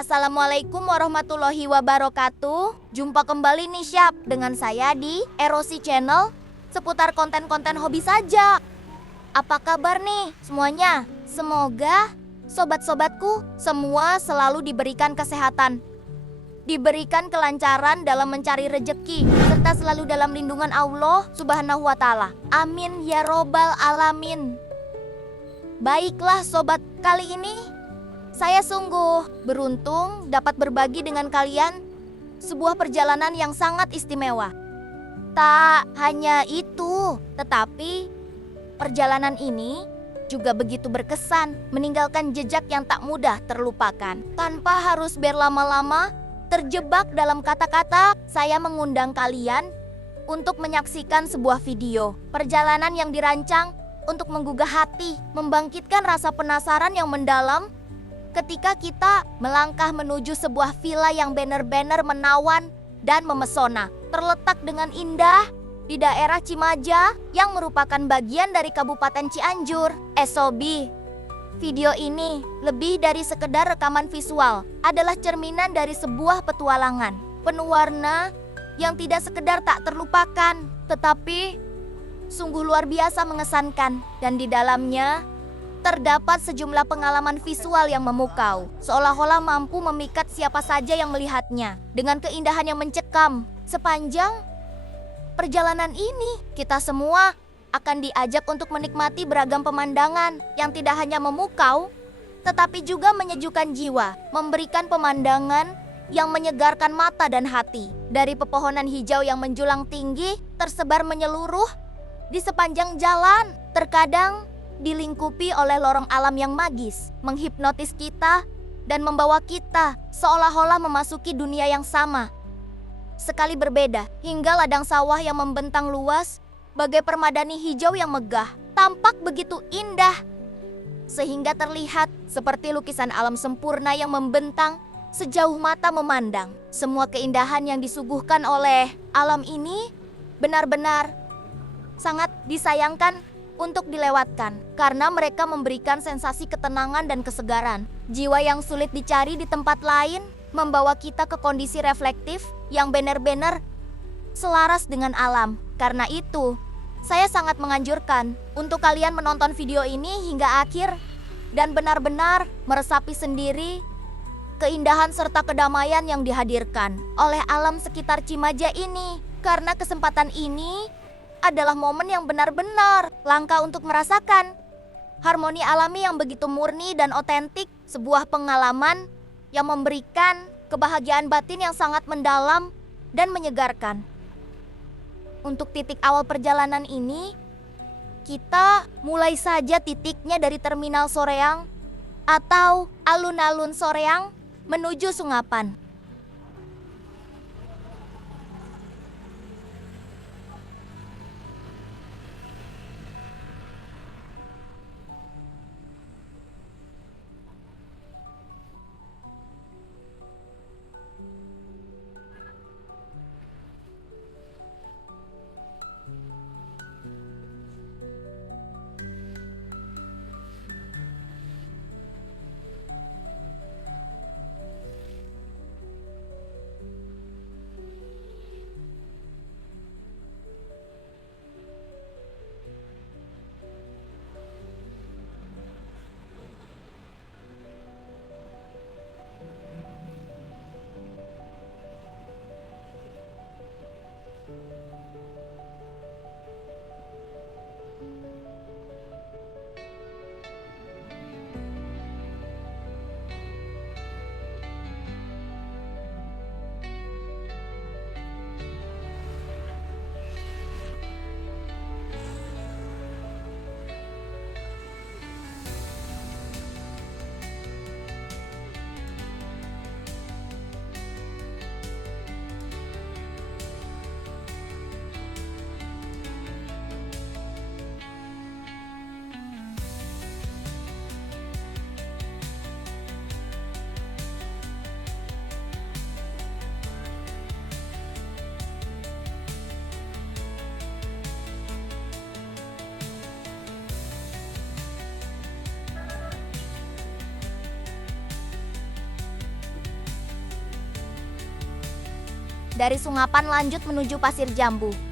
Assalamualaikum warahmatullahi wabarakatuh. Jumpa kembali nih Syap dengan saya di Erosi Channel seputar konten-konten hobi saja. Apa kabar nih semuanya? Semoga sobat-sobatku semua selalu diberikan kesehatan, diberikan kelancaran dalam mencari rejeki, serta selalu dalam lindungan Allah Subhanahu wa Ta'ala. Amin ya robbal alamin. Baiklah sobat, kali ini saya sungguh beruntung dapat berbagi dengan kalian sebuah perjalanan yang sangat istimewa. Tak hanya itu, tetapi perjalanan ini juga begitu berkesan, meninggalkan jejak yang tak mudah terlupakan. Tanpa harus berlama-lama terjebak dalam kata-kata, saya mengundang kalian untuk menyaksikan sebuah video perjalanan yang dirancang untuk menggugah hati, membangkitkan rasa penasaran yang mendalam ketika kita melangkah menuju sebuah villa yang benar-benar menawan dan memesona, terletak dengan indah di daerah Cimaja yang merupakan bagian dari Kabupaten Cianjur. Sobi, video ini lebih dari sekedar rekaman visual, adalah cerminan dari sebuah petualangan penuh warna yang tidak sekedar tak terlupakan, tetapi sungguh luar biasa mengesankan. Dan di dalamnya terdapat sejumlah pengalaman visual yang memukau, seolah-olah mampu memikat siapa saja yang melihatnya dengan keindahan yang mencekam. Sepanjang perjalanan ini, kita semua akan diajak untuk menikmati beragam pemandangan yang tidak hanya memukau, tetapi juga menyejukkan jiwa, memberikan pemandangan yang menyegarkan mata dan hati. Dari pepohonan hijau yang menjulang tinggi, tersebar menyeluruh di sepanjang jalan, terkadang dilingkupi oleh lorong alam yang magis, menghipnotis kita dan membawa kita seolah-olah memasuki dunia yang sama, sekali berbeda, hingga ladang sawah yang membentang luas bagai permadani hijau yang megah, tampak begitu indah sehingga terlihat seperti lukisan alam sempurna yang membentang sejauh mata memandang. Semua keindahan yang disuguhkan oleh alam ini benar-benar sangat disayangkan untuk dilewatkan, karena mereka memberikan sensasi ketenangan dan kesegaran. Jiwa yang sulit dicari di tempat lain membawa kita ke kondisi reflektif yang benar-benar selaras dengan alam. Karena itu, saya sangat menganjurkan untuk kalian menonton video ini hingga akhir dan benar-benar meresapi sendiri keindahan serta kedamaian yang dihadirkan oleh alam sekitar Cimaja ini. Karena kesempatan ini adalah momen yang benar-benar langka untuk merasakan harmoni alami yang begitu murni dan otentik, sebuah pengalaman yang memberikan kebahagiaan batin yang sangat mendalam dan menyegarkan. Untuk titik awal perjalanan ini, kita mulai saja titiknya dari Terminal Soreang atau alun-alun Soreang menuju Sungapan. Dari Sungapan lanjut menuju Pasir Jambu.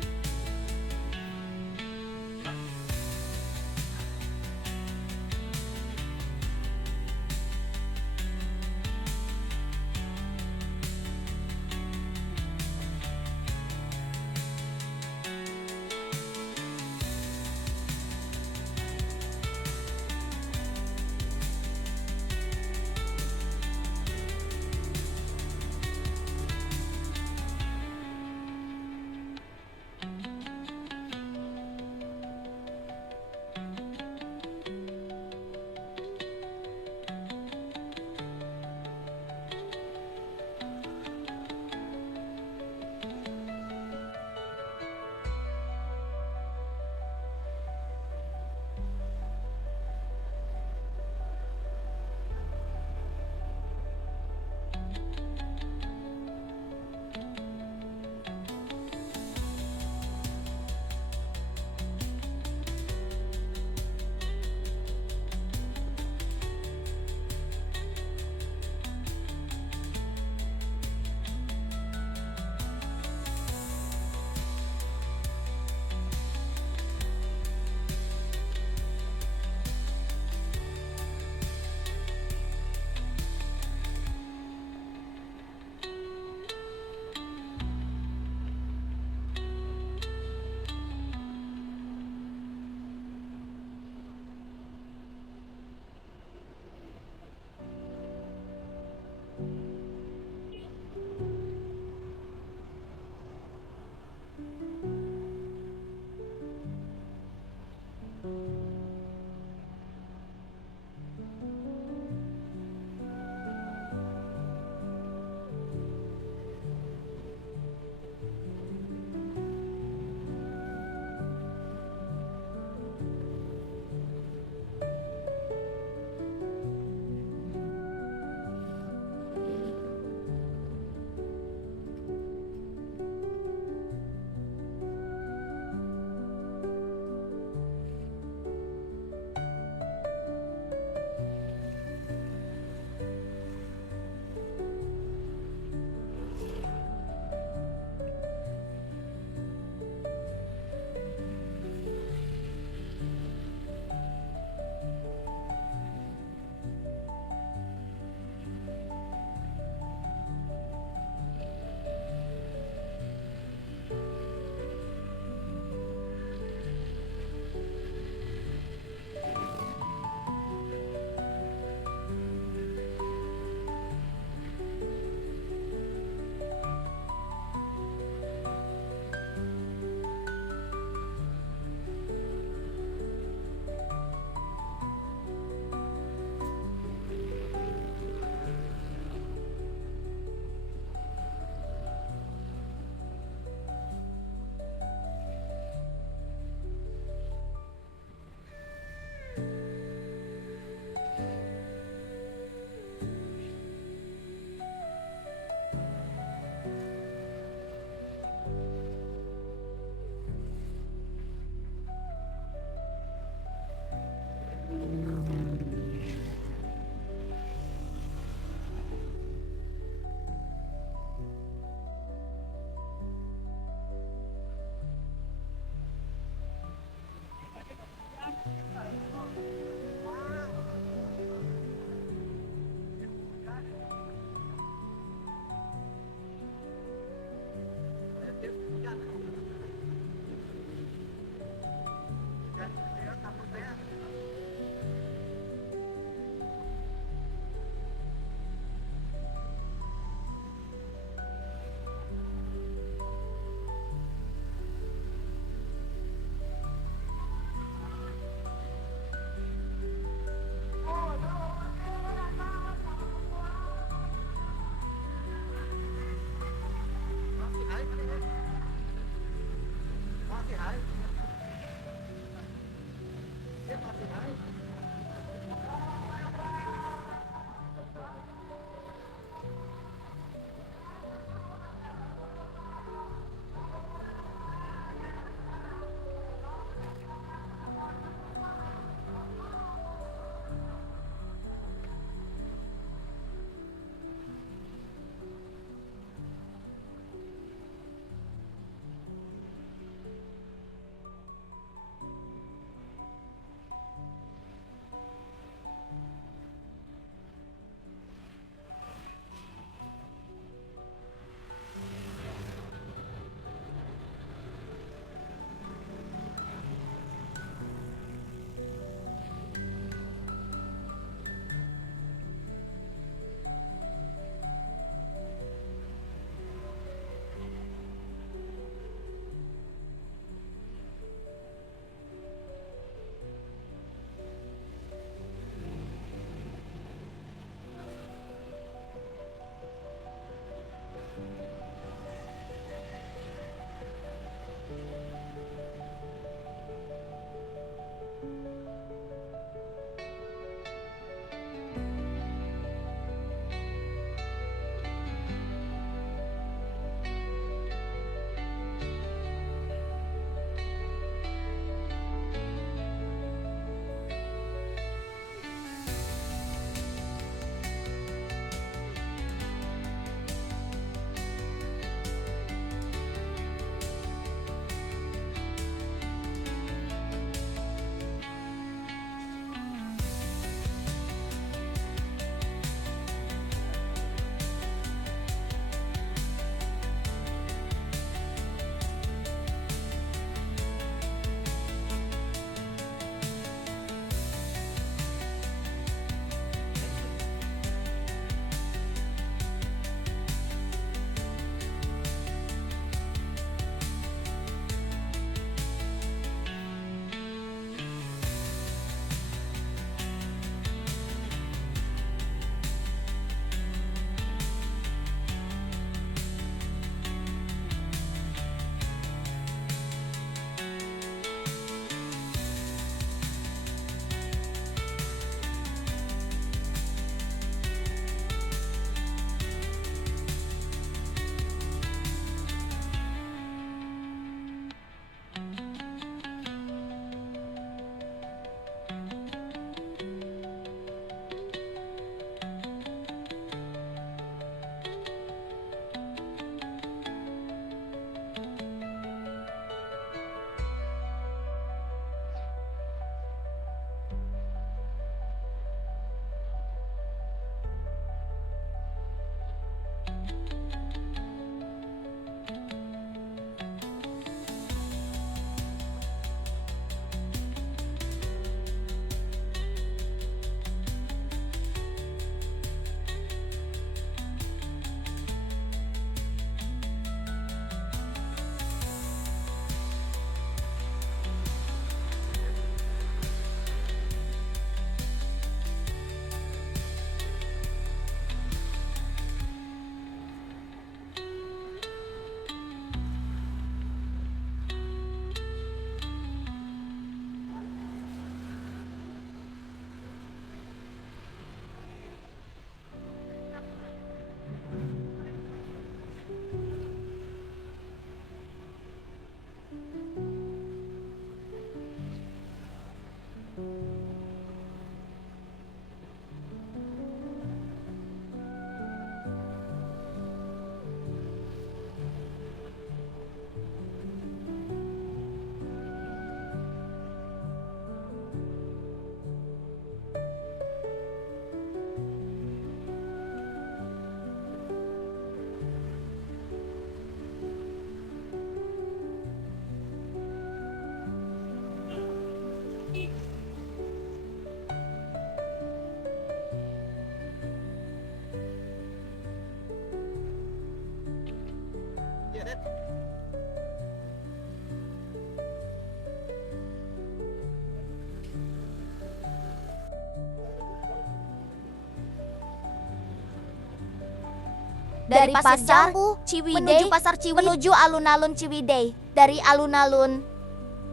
Dari pasar Ciwidey menuju pasar Ciwidey menuju alun-alun Ciwidey. Dari alun-alun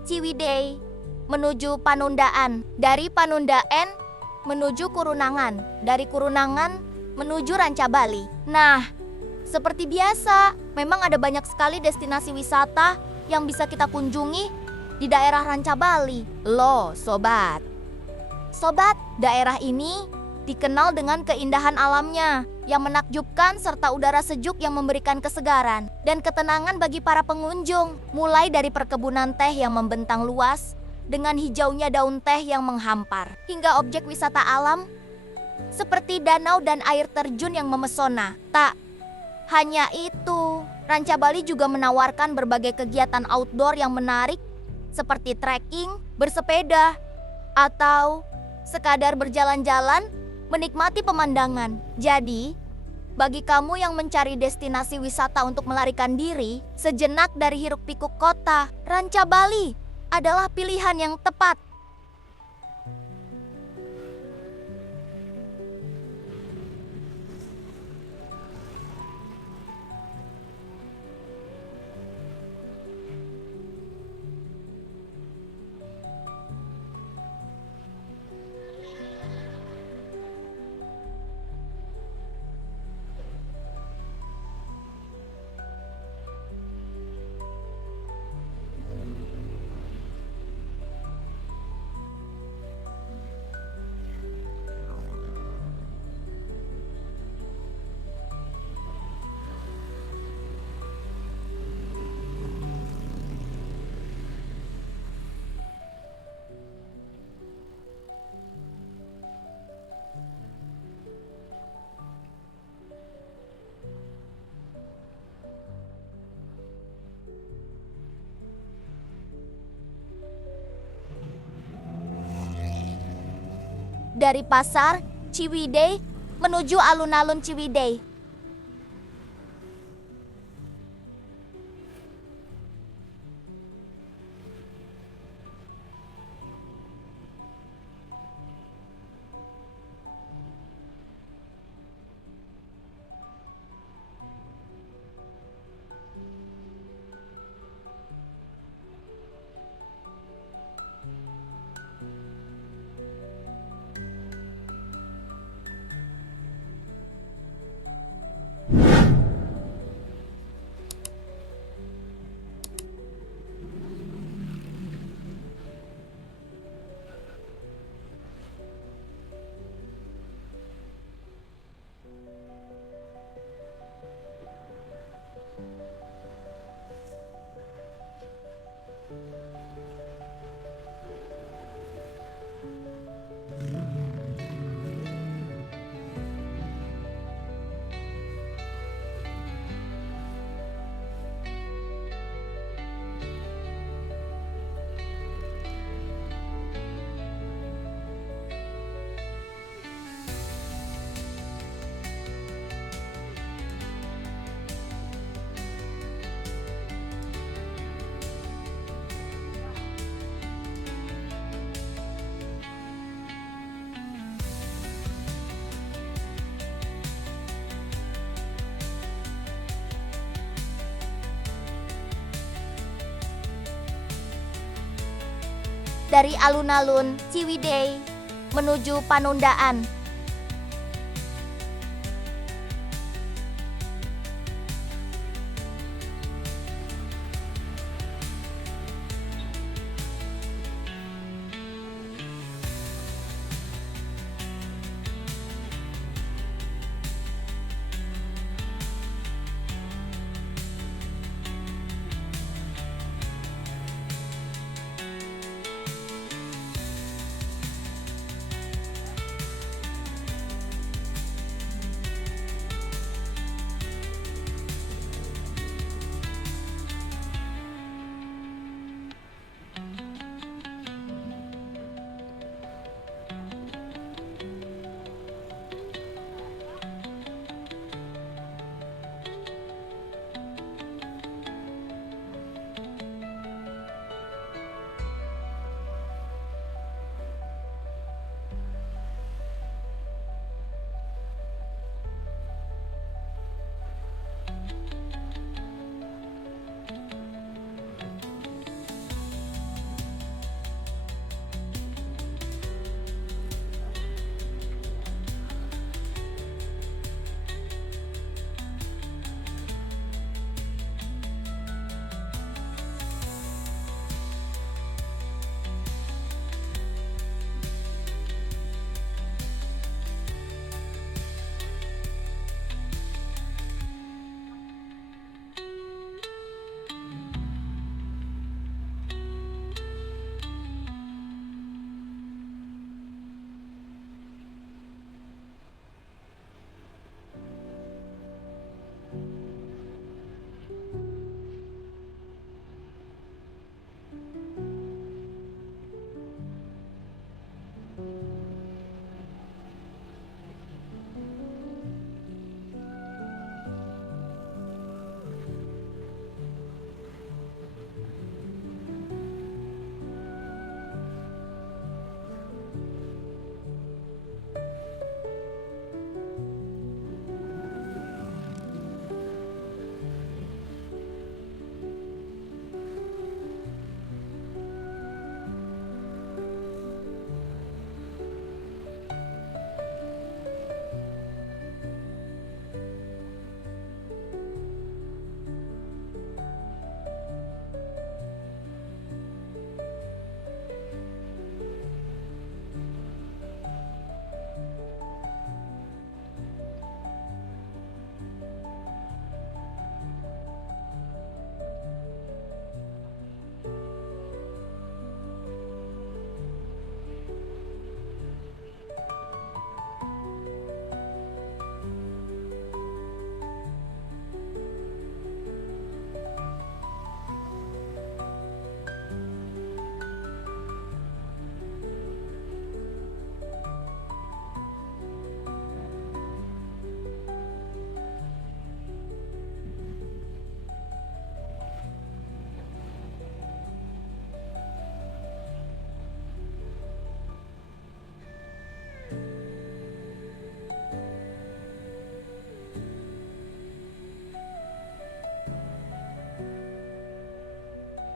Ciwidey menuju Panundaan. Dari Panundaan menuju Kurunangan. Dari Kurunangan menuju Rancabali. Nah, seperti biasa, memang ada banyak sekali destinasi wisata yang bisa kita kunjungi di daerah Rancabali. Loh, sobat. Sobat, daerah ini dikenal dengan keindahan alamnya yang menakjubkan serta udara sejuk yang memberikan kesegaran dan ketenangan bagi para pengunjung. Mulai dari perkebunan teh yang membentang luas dengan hijaunya daun teh yang menghampar, hingga objek wisata alam seperti danau dan air terjun yang memesona. Tak hanya itu, Rancabali juga menawarkan berbagai kegiatan outdoor yang menarik seperti trekking, bersepeda, atau sekadar berjalan-jalan menikmati pemandangan. Jadi, bagi kamu yang mencari destinasi wisata untuk melarikan diri sejenak dari hiruk-pikuk kota, Rancabali adalah pilihan yang tepat. Dari pasar Ciwidey menuju alun-alun Ciwidey. Dari alun-alun Ciwidey menuju Panundaan.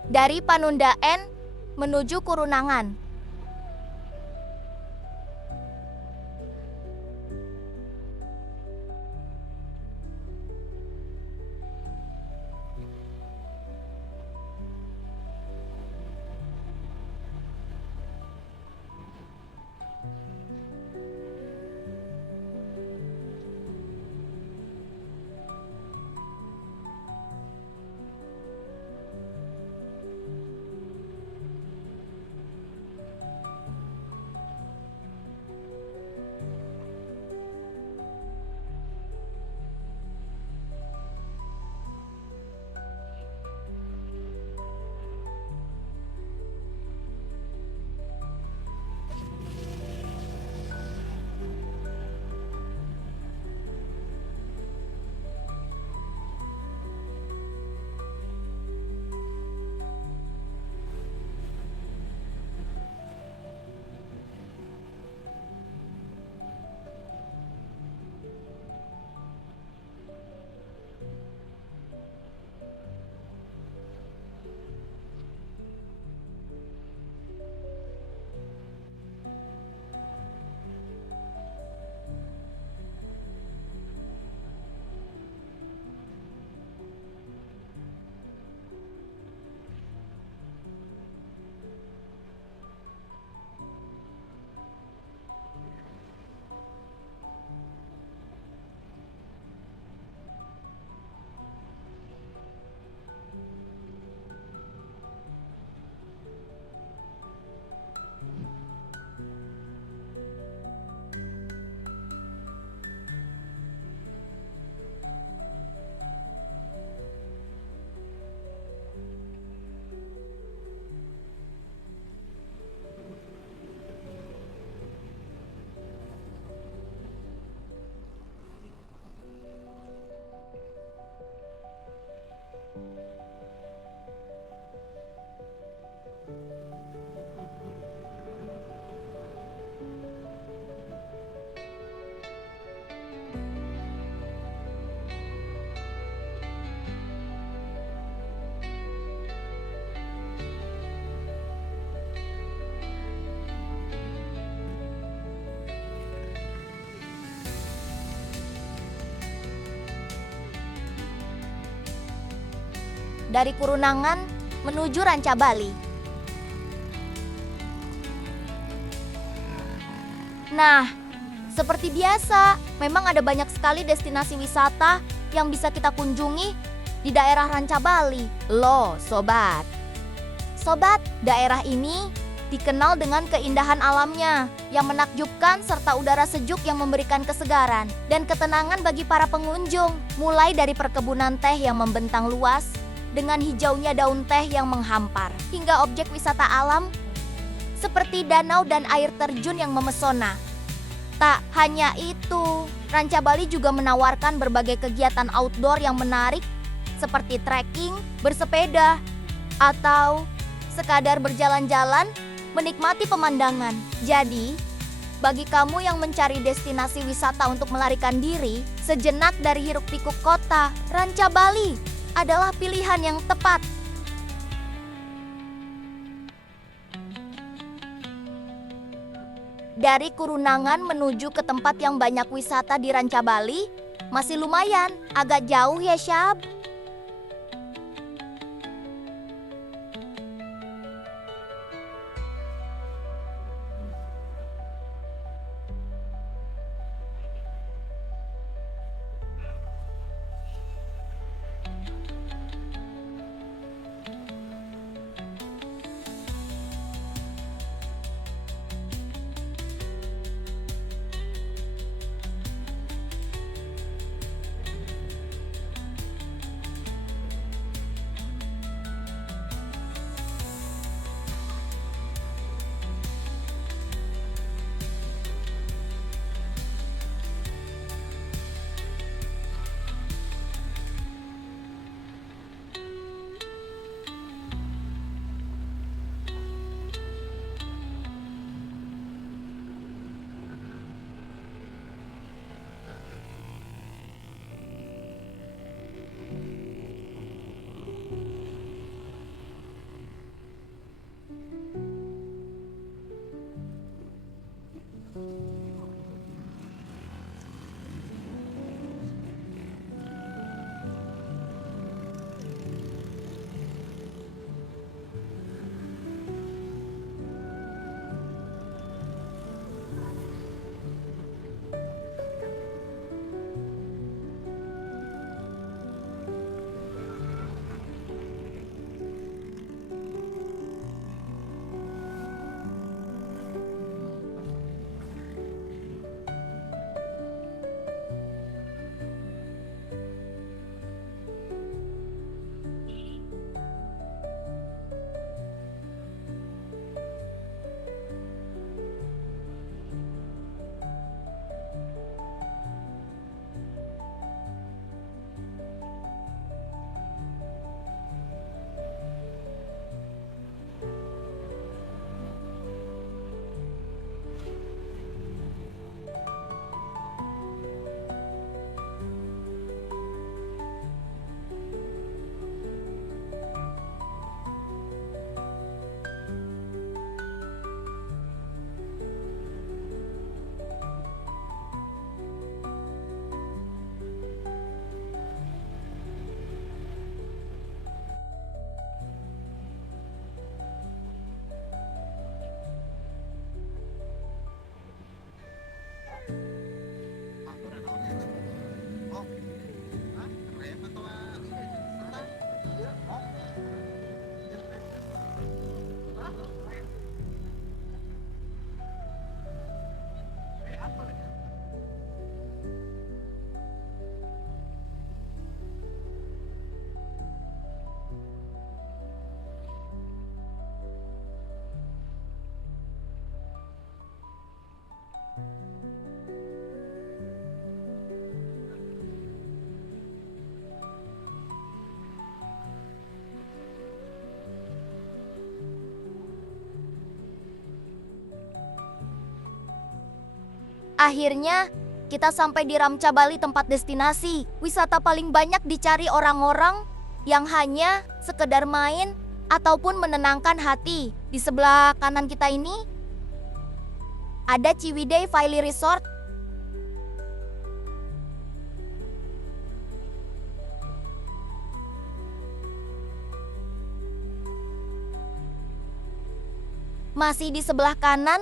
Dari Panundaen menuju Kurunangan. Dari Kurunangan menuju Rancabali. Nah, seperti biasa, memang ada banyak sekali destinasi wisata yang bisa kita kunjungi di daerah Rancabali. Loh, sobat. Sobat, daerah ini dikenal dengan keindahan alamnya yang menakjubkan serta udara sejuk yang memberikan kesegaran dan ketenangan bagi para pengunjung. Mulai dari perkebunan teh yang membentang luas dengan hijaunya daun teh yang menghampar, hingga objek wisata alam seperti danau dan air terjun yang memesona. Tak hanya itu, Rancabali juga menawarkan berbagai kegiatan outdoor yang menarik seperti trekking, bersepeda, atau sekadar berjalan-jalan menikmati pemandangan. Jadi, bagi kamu yang mencari destinasi wisata untuk melarikan diri sejenak dari hiruk-pikuk kota, Rancabali adalah pilihan yang tepat. Dari Kurunangan menuju ke tempat yang banyak wisata di Rancabali, masih lumayan, agak jauh ya, Syab. Akhirnya, kita sampai di Ramca Bali, tempat destinasi wisata paling banyak dicari orang-orang yang hanya sekedar main ataupun menenangkan hati. Di sebelah kanan kita ini ada Ciwidey Vaili Resort. Masih di sebelah kanan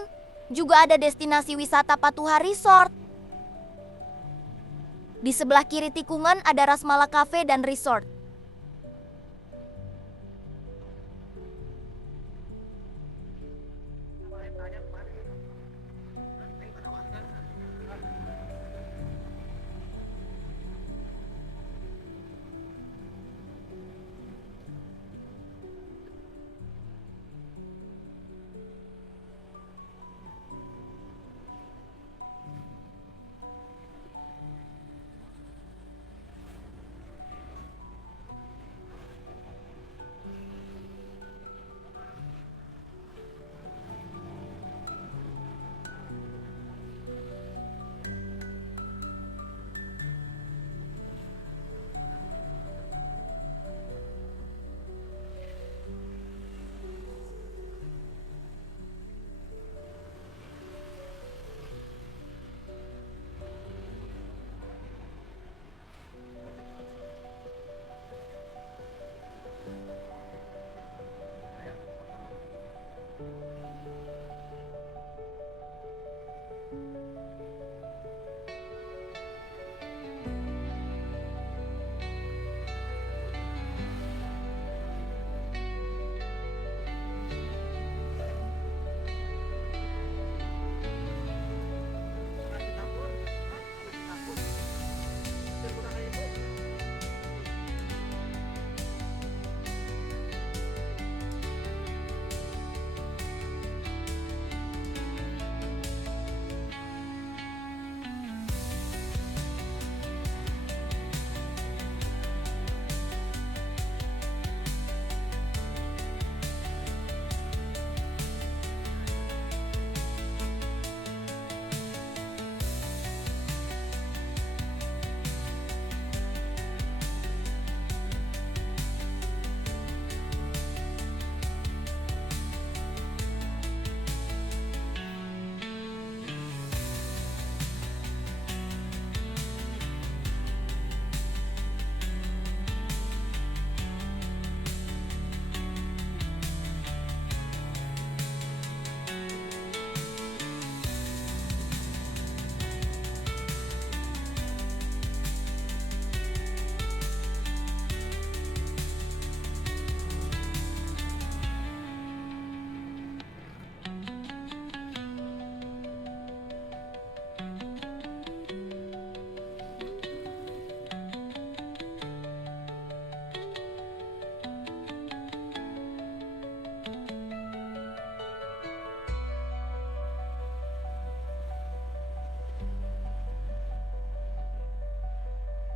juga ada destinasi wisata Patuha Resort. Di sebelah kiri tikungan ada Rasmala Cafe dan Resort.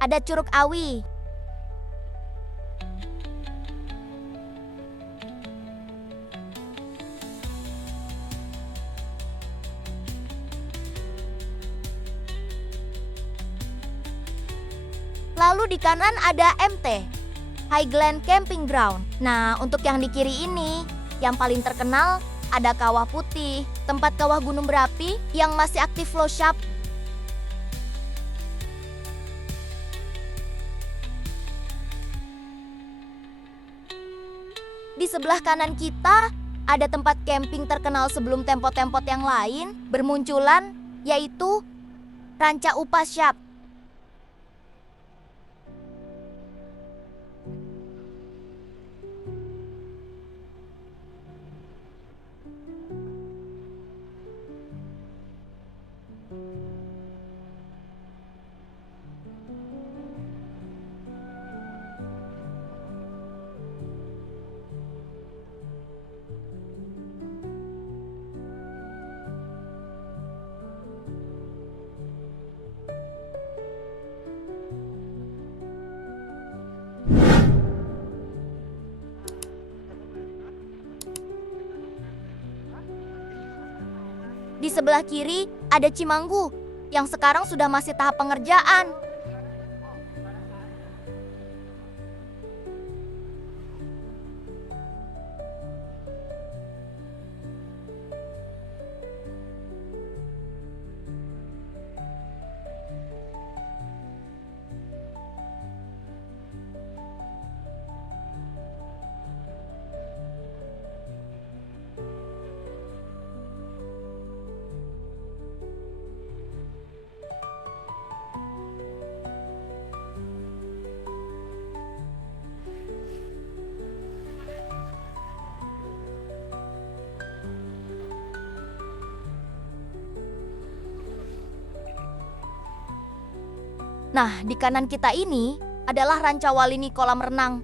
Ada Curug Awi. Lalu di kanan ada MT, Highland Camping Ground. Nah, untuk yang di kiri ini, yang paling terkenal ada Kawah Putih, tempat kawah gunung berapi yang masih aktif flow shop. Di sebelah kanan kita ada tempat camping terkenal sebelum tempat-tempat yang lain bermunculan, yaitu Ranca Upas Shop. Di sebelah kiri ada Cimanggu, yang sekarang sudah masih tahap pengerjaan. Nah, di kanan kita ini adalah Rancawalini kolam renang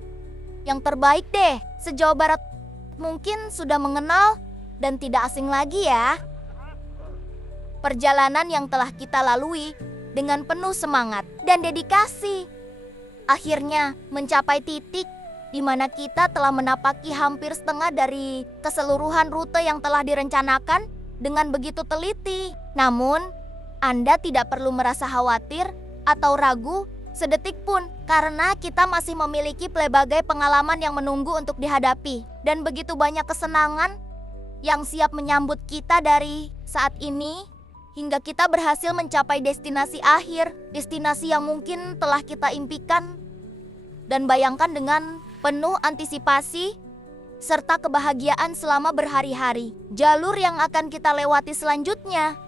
yang terbaik deh se-Jawa Barat. Mungkin sudah mengenal dan tidak asing lagi ya. Perjalanan yang telah kita lalui dengan penuh semangat dan dedikasi akhirnya mencapai titik di mana kita telah menapaki hampir setengah dari keseluruhan rute yang telah direncanakan dengan begitu teliti. Namun, Anda tidak perlu merasa khawatir atau ragu sedetik pun karena kita masih memiliki pelbagai pengalaman yang menunggu untuk dihadapi dan begitu banyak kesenangan yang siap menyambut kita dari saat ini hingga kita berhasil mencapai destinasi akhir, destinasi yang mungkin telah kita impikan dan bayangkan dengan penuh antisipasi serta kebahagiaan selama berhari-hari. Jalur yang akan kita lewati selanjutnya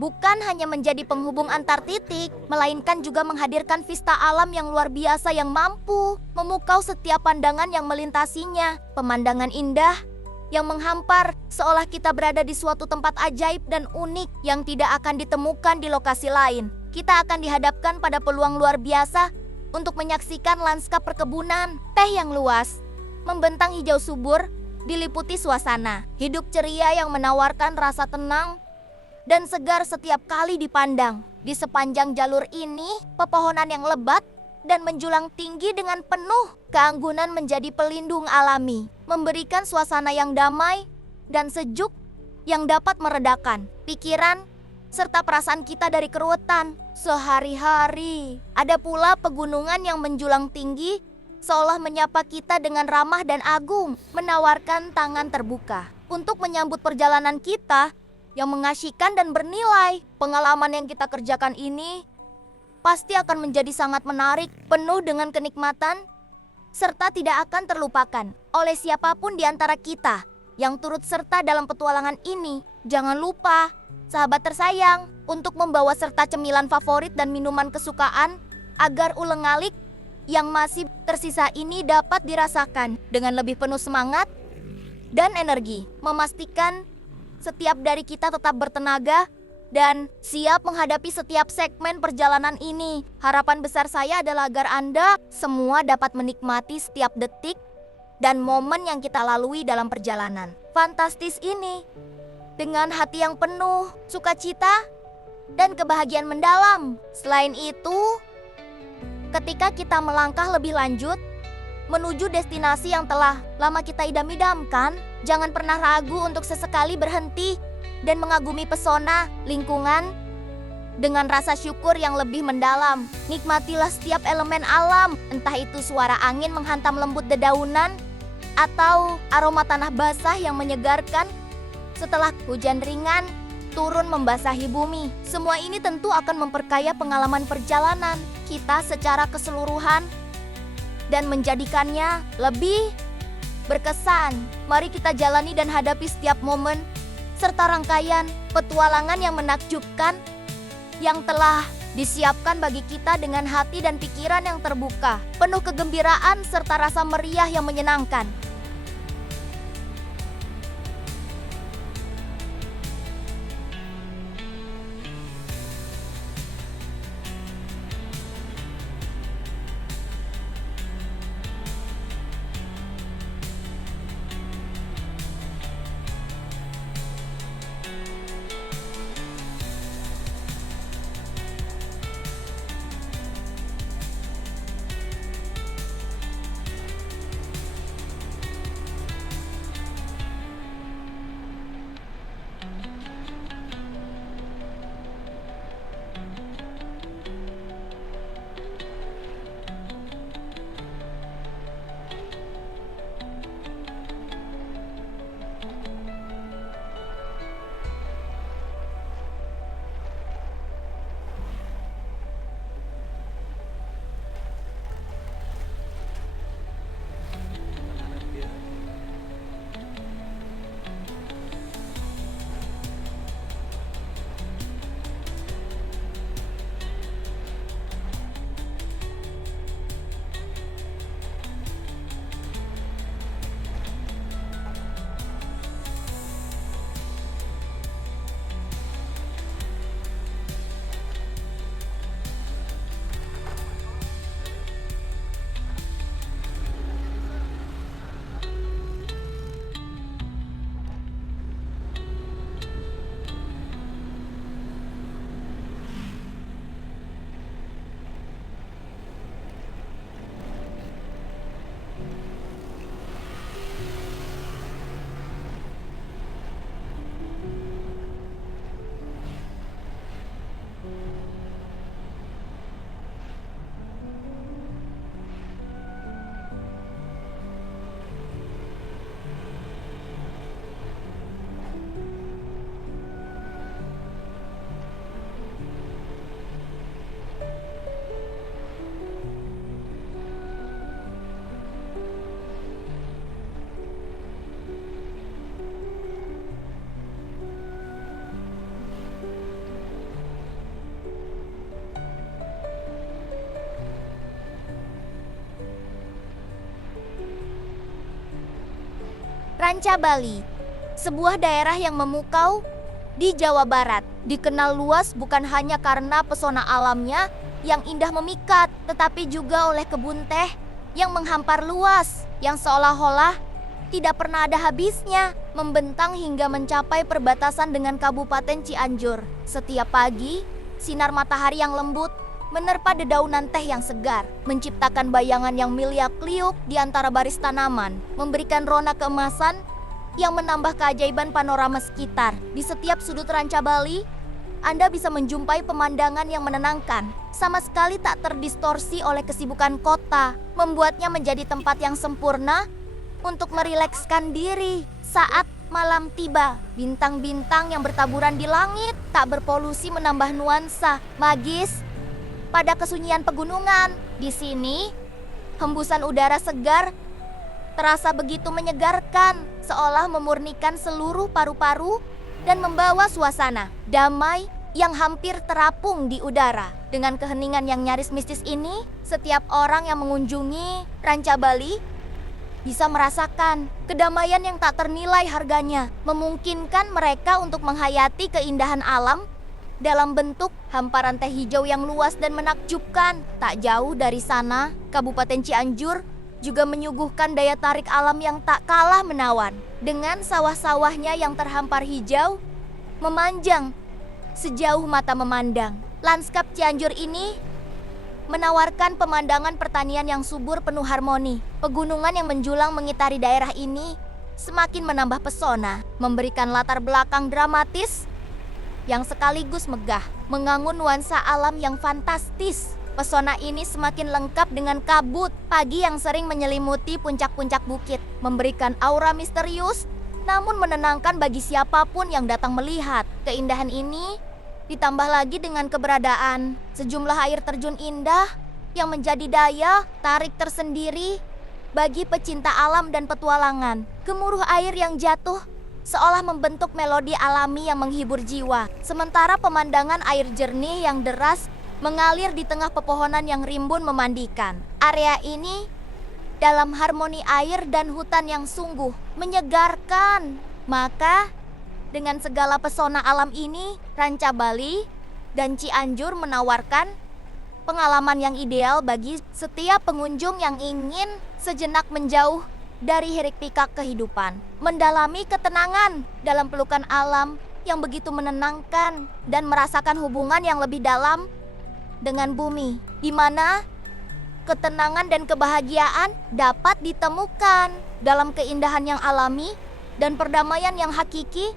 bukan hanya menjadi penghubung antar titik, melainkan juga menghadirkan vista alam yang luar biasa yang mampu memukau setiap pandangan yang melintasinya. Pemandangan indah yang menghampar seolah kita berada di suatu tempat ajaib dan unik yang tidak akan ditemukan di lokasi lain. Kita akan dihadapkan pada peluang luar biasa untuk menyaksikan lanskap perkebunan teh yang luas, membentang hijau subur, diliputi suasana hidup ceria yang menawarkan rasa tenang dan segar setiap kali dipandang. Di sepanjang jalur ini, pepohonan yang lebat dan menjulang tinggi dengan penuh keanggunan menjadi pelindung alami, memberikan suasana yang damai dan sejuk yang dapat meredakan pikiran serta perasaan kita dari keruwetan sehari-hari. Ada pula pegunungan yang menjulang tinggi seolah menyapa kita dengan ramah dan agung, menawarkan tangan terbuka untuk menyambut perjalanan kita yang mengasyikan dan bernilai. Pengalaman yang kita kerjakan ini pasti akan menjadi sangat menarik, penuh dengan kenikmatan, serta tidak akan terlupakan oleh siapapun di antara kita yang turut serta dalam petualangan ini. Jangan lupa, sahabat tersayang, untuk membawa serta cemilan favorit dan minuman kesukaan agar ulang-alik yang masih tersisa ini dapat dirasakan dengan lebih penuh semangat dan energi. Memastikan setiap dari kita tetap bertenaga dan siap menghadapi setiap segmen perjalanan ini. Harapan besar saya adalah agar Anda semua dapat menikmati setiap detik dan momen yang kita lalui dalam perjalanan fantastis ini dengan hati yang penuh sukacita dan kebahagiaan mendalam. Selain itu, ketika kita melangkah lebih lanjut menuju destinasi yang telah lama kita idam-idamkan, jangan pernah ragu untuk sesekali berhenti dan mengagumi pesona lingkungan dengan rasa syukur yang lebih mendalam. Nikmatilah setiap elemen alam, entah itu suara angin menghantam lembut dedaunan atau aroma tanah basah yang menyegarkan setelah hujan ringan turun membasahi bumi. Semua ini tentu akan memperkaya pengalaman perjalanan kita secara keseluruhan dan menjadikannya lebih berkesan. Mari kita jalani dan hadapi setiap momen serta rangkaian petualangan yang menakjubkan yang telah disiapkan bagi kita dengan hati dan pikiran yang terbuka, penuh kegembiraan serta rasa meriah yang menyenangkan. Ranca Bali, sebuah daerah yang memukau di Jawa Barat, dikenal luas bukan hanya karena pesona alamnya yang indah memikat, tetapi juga oleh kebun teh yang menghampar luas, yang seolah-olah tidak pernah ada habisnya, membentang hingga mencapai perbatasan dengan Kabupaten Cianjur. Setiap pagi, sinar matahari yang lembut menerpa dedaunan teh yang segar, menciptakan bayangan yang miliak-liuk di antara baris tanaman, memberikan rona keemasan yang menambah keajaiban panorama sekitar. Di setiap sudut Ranca Bali, Anda bisa menjumpai pemandangan yang menenangkan, sama sekali tak terdistorsi oleh kesibukan kota, membuatnya menjadi tempat yang sempurna untuk merilekskan diri saat malam tiba. Bintang-bintang yang bertaburan di langit tak berpolusi menambah nuansa magis pada kesunyian pegunungan. Di sini, hembusan udara segar terasa begitu menyegarkan, seolah memurnikan seluruh paru-paru dan membawa suasana damai yang hampir terapung di udara. Dengan keheningan yang nyaris mistis ini, setiap orang yang mengunjungi Ranca Bali bisa merasakan kedamaian yang tak ternilai harganya, memungkinkan mereka untuk menghayati keindahan alam dalam bentuk hamparan teh hijau yang luas dan menakjubkan. Tak jauh dari sana, Kabupaten Cianjur juga menyuguhkan daya tarik alam yang tak kalah menawan. Dengan sawah-sawahnya yang terhampar hijau, memanjang sejauh mata memandang. Lanskap Cianjur ini menawarkan pemandangan pertanian yang subur penuh harmoni. Pegunungan yang menjulang mengitari daerah ini semakin menambah pesona, memberikan latar belakang dramatis yang sekaligus megah, mengangun nuansa alam yang fantastis. Pesona ini semakin lengkap dengan kabut pagi yang sering menyelimuti puncak-puncak bukit, memberikan aura misterius namun menenangkan bagi siapapun yang datang melihat. Keindahan ini ditambah lagi dengan keberadaan sejumlah air terjun indah yang menjadi daya tarik tersendiri bagi pecinta alam dan petualangan. Gemuruh air yang jatuh seolah membentuk melodi alami yang menghibur jiwa, sementara pemandangan air jernih yang deras mengalir di tengah pepohonan yang rimbun memandikan. Area ini dalam harmoni air dan hutan yang sungguh menyegarkan. Maka dengan segala pesona alam ini, Ranca Bali dan Cianjur menawarkan pengalaman yang ideal bagi setiap pengunjung yang ingin sejenak menjauh dari hiruk-pikuk kehidupan, mendalami ketenangan dalam pelukan alam yang begitu menenangkan, dan merasakan hubungan yang lebih dalam dengan bumi, di mana ketenangan dan kebahagiaan dapat ditemukan dalam keindahan yang alami dan perdamaian yang hakiki.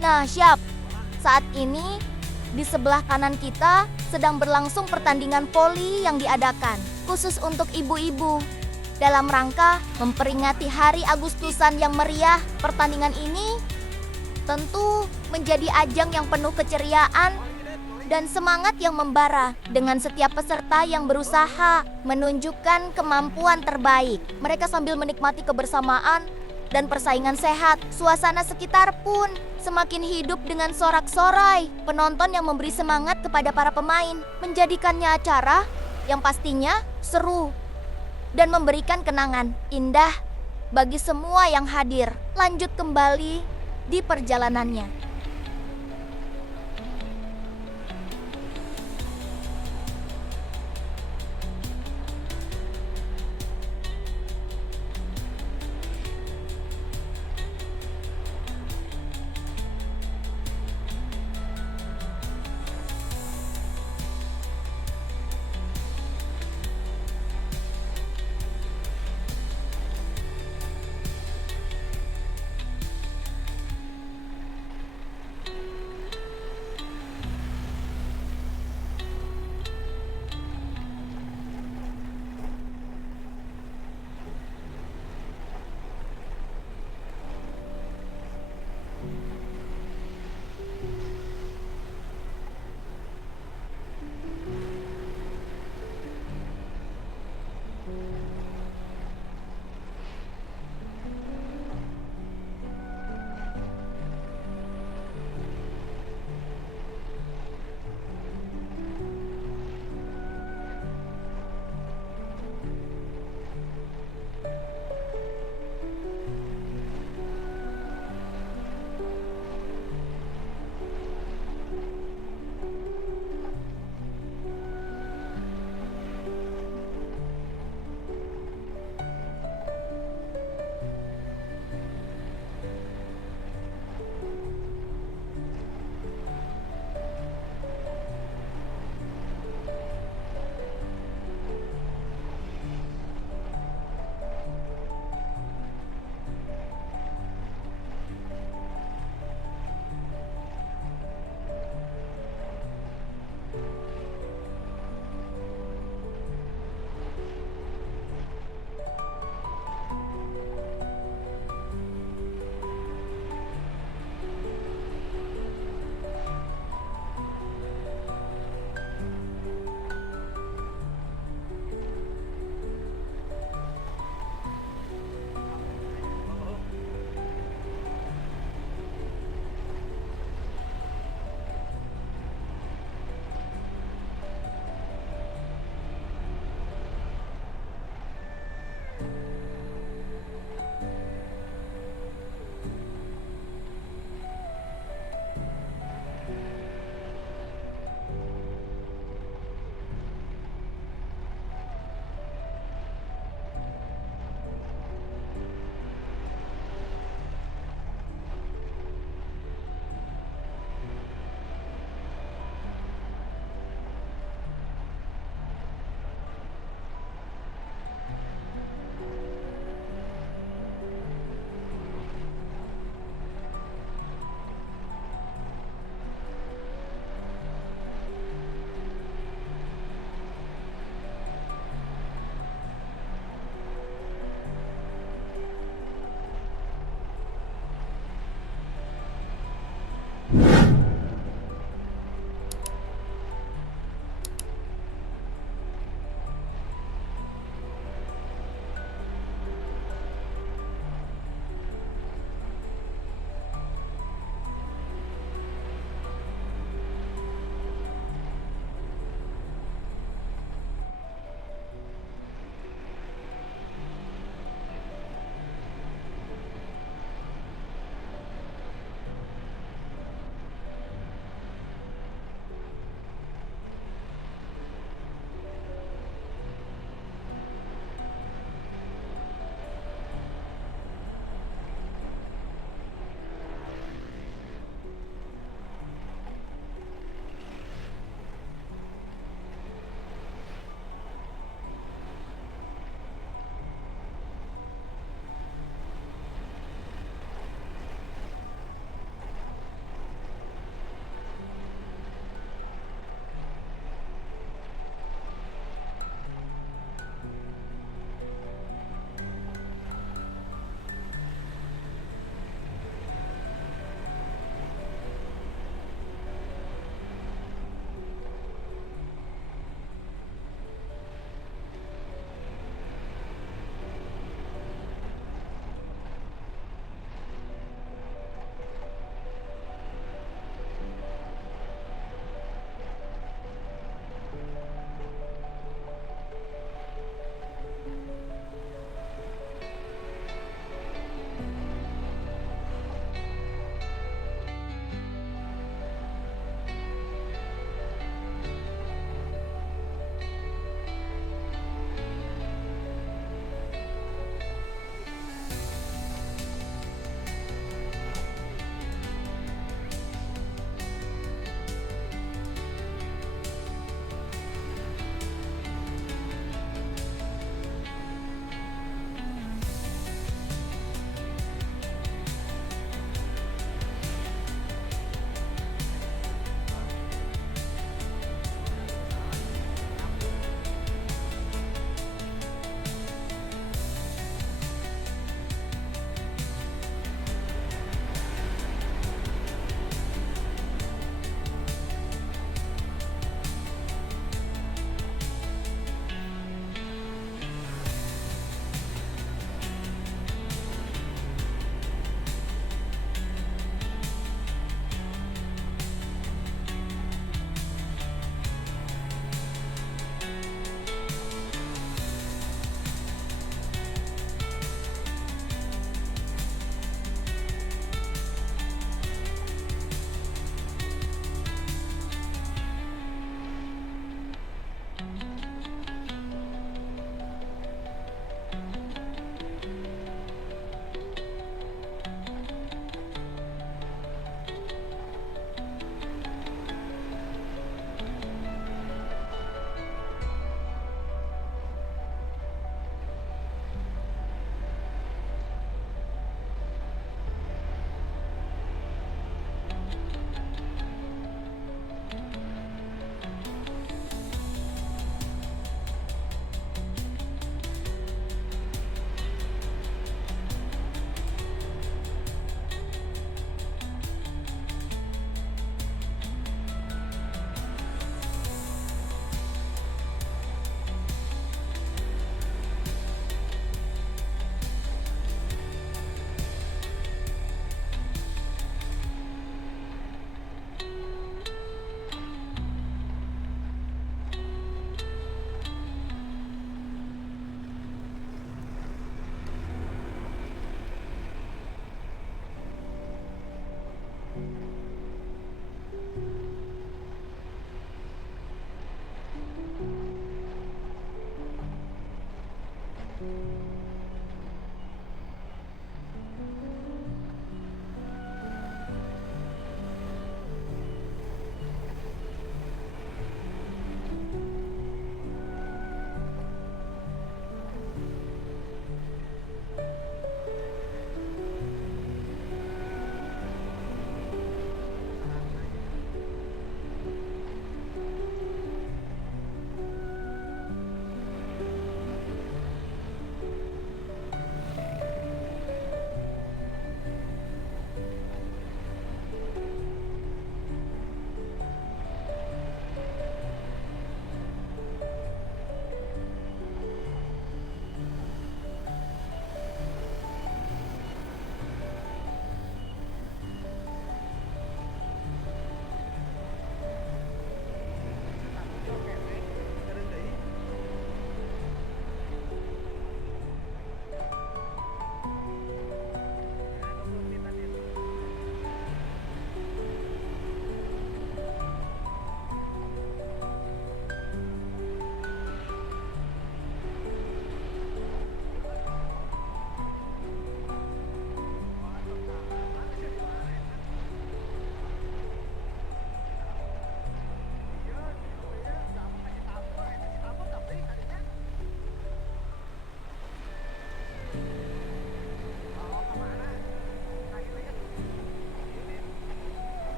Nah, siap. Saat ini di sebelah kanan kita sedang berlangsung pertandingan voli yang diadakan khusus untuk ibu-ibu dalam rangka memperingati Hari Agustusan yang meriah. Pertandingan ini tentu menjadi ajang yang penuh keceriaan dan semangat yang membara, dengan setiap peserta yang berusaha menunjukkan kemampuan terbaik. Mereka sambil menikmati kebersamaan dan persaingan sehat. Suasana sekitar pun semakin hidup dengan sorak-sorai penonton yang memberi semangat kepada para pemain, menjadikannya acara yang pastinya seru dan memberikan kenangan indah bagi semua yang hadir. Lanjut kembali di perjalanannya.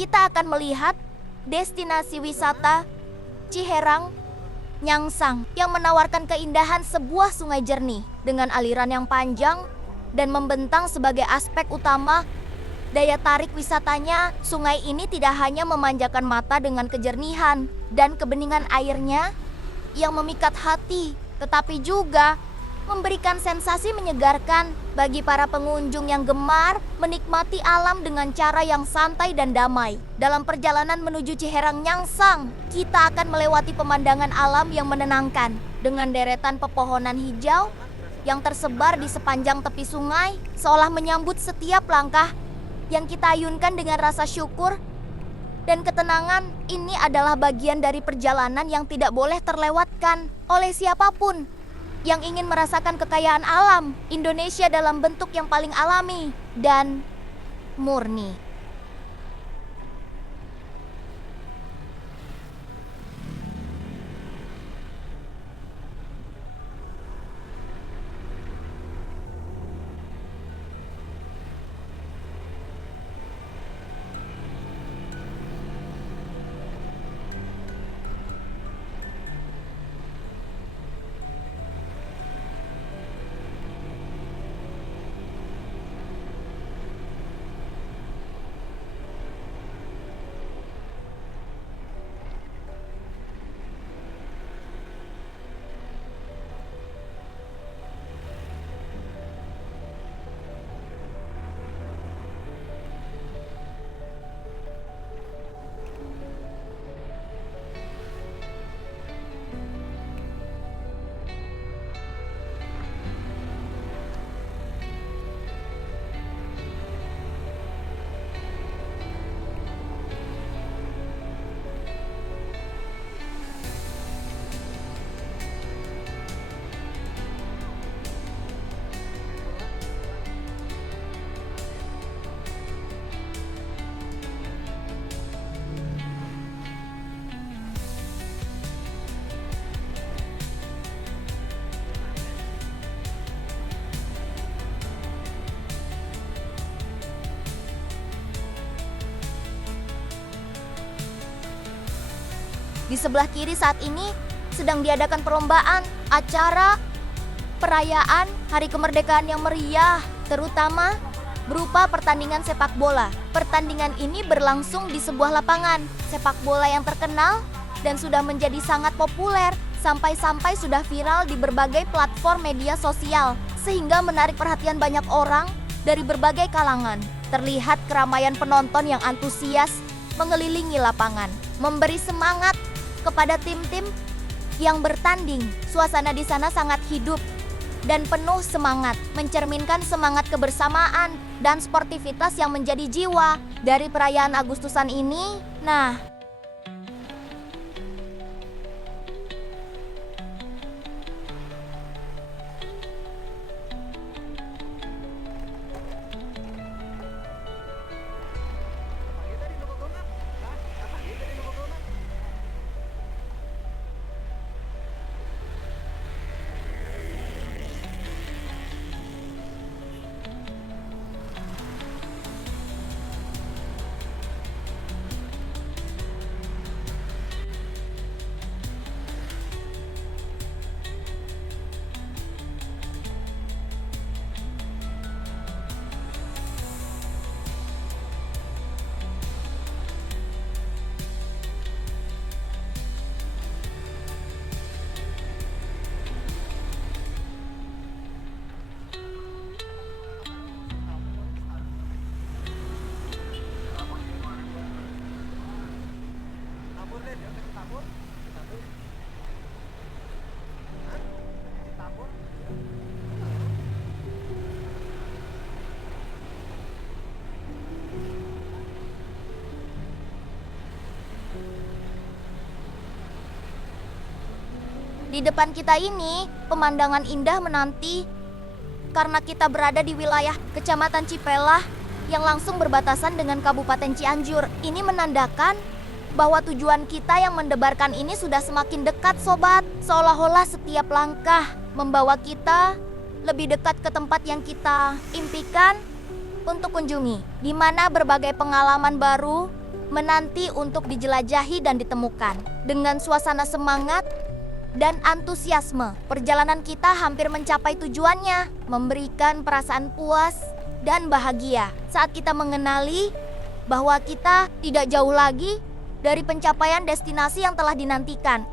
kita akan melihat destinasi wisata Ciherang Nyangsang yang menawarkan keindahan sebuah sungai jernih dengan aliran yang panjang dan membentang sebagai aspek utama. Daya tarik wisatanya, sungai ini tidak hanya memanjakan mata dengan kejernihan dan kebeningan airnya yang memikat hati, tetapi juga memberikan sensasi menyegarkan bagi para pengunjung yang gemar menikmati alam dengan cara yang santai dan damai. Dalam perjalanan menuju Ciherang Nyangsang, kita akan melewati pemandangan alam yang menenangkan dengan deretan pepohonan hijau yang tersebar di sepanjang tepi sungai, seolah menyambut setiap langkah yang kita ayunkan dengan rasa syukur dan ketenangan. Ini adalah bagian dari perjalanan yang tidak boleh terlewatkan oleh siapapun yang ingin merasakan kekayaan alam Indonesia dalam bentuk yang paling alami dan murni. Di sebelah kiri saat ini sedang diadakan perlombaan, acara perayaan Hari Kemerdekaan yang meriah, terutama berupa pertandingan sepak bola. Pertandingan ini berlangsung di sebuah lapangan sepak bola yang terkenal dan sudah menjadi sangat populer, sampai-sampai sudah viral di berbagai platform media sosial, sehingga menarik perhatian banyak orang dari berbagai kalangan. Terlihat keramaian penonton yang antusias mengelilingi lapangan, memberi semangat kepada tim-tim yang bertanding. Suasana di sana sangat hidup dan penuh semangat, mencerminkan semangat kebersamaan dan sportivitas yang menjadi jiwa dari perayaan Agustusan ini. Nah, di depan kita ini pemandangan indah menanti karena kita berada di wilayah Kecamatan Cipelah yang langsung berbatasan dengan Kabupaten Cianjur. Ini menandakan bahwa tujuan kita yang mendebarkan ini sudah semakin dekat, sobat. Seolah-olah setiap langkah membawa kita lebih dekat ke tempat yang kita impikan untuk kunjungi, di mana berbagai pengalaman baru menanti untuk dijelajahi dan ditemukan. Dengan suasana semangat dan antusiasme, perjalanan kita hampir mencapai tujuannya, memberikan perasaan puas dan bahagia saat kita mengenali bahwa kita tidak jauh lagi dari pencapaian destinasi yang telah dinantikan.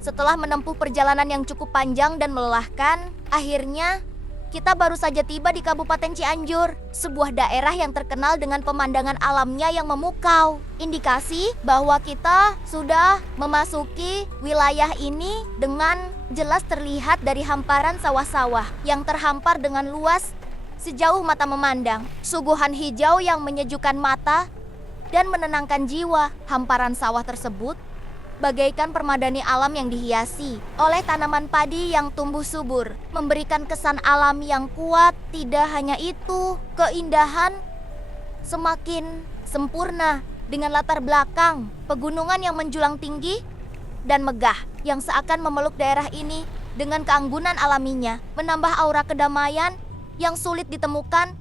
Setelah menempuh perjalanan yang cukup panjang dan melelahkan, akhirnya kita baru saja tiba di Kabupaten Cianjur, sebuah daerah yang terkenal dengan pemandangan alamnya yang memukau. Indikasi bahwa kita sudah memasuki wilayah ini dengan jelas terlihat dari hamparan sawah-sawah yang terhampar dengan luas sejauh mata memandang. Suguhan hijau yang menyejukkan mata dan menenangkan jiwa. Hamparan sawah tersebut bagaikan permadani alam yang dihiasi oleh tanaman padi yang tumbuh subur, memberikan kesan alam yang kuat. Tidak hanya itu, keindahan semakin sempurna dengan latar belakang pegunungan yang menjulang tinggi dan megah yang seakan memeluk daerah ini dengan keanggunan alaminya, menambah aura kedamaian yang sulit ditemukan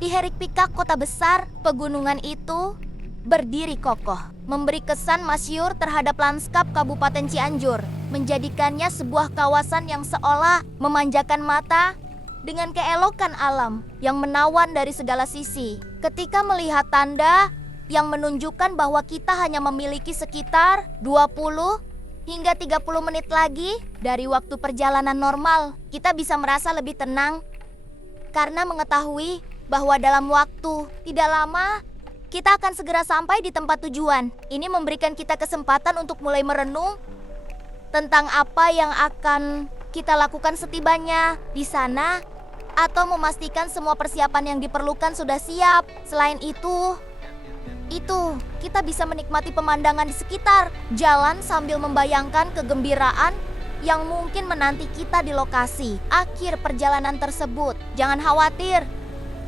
di hiruk-pikuk kota besar. Pegunungan itu berdiri kokoh, memberi kesan masyhur terhadap lanskap Kabupaten Cianjur, menjadikannya sebuah kawasan yang seolah memanjakan mata dengan keelokan alam yang menawan dari segala sisi. Ketika melihat tanda yang menunjukkan bahwa kita hanya memiliki sekitar 20 hingga 30 menit lagi dari waktu perjalanan normal, kita bisa merasa lebih tenang karena mengetahui bahwa dalam waktu tidak lama kita akan segera sampai di tempat tujuan. Ini memberikan kita kesempatan untuk mulai merenung tentang apa yang akan kita lakukan setibanya di sana, atau memastikan semua persiapan yang diperlukan sudah siap. Selain itu kita bisa menikmati pemandangan di sekitar jalan sambil membayangkan kegembiraan yang mungkin menanti kita di lokasi akhir perjalanan tersebut. Jangan khawatir,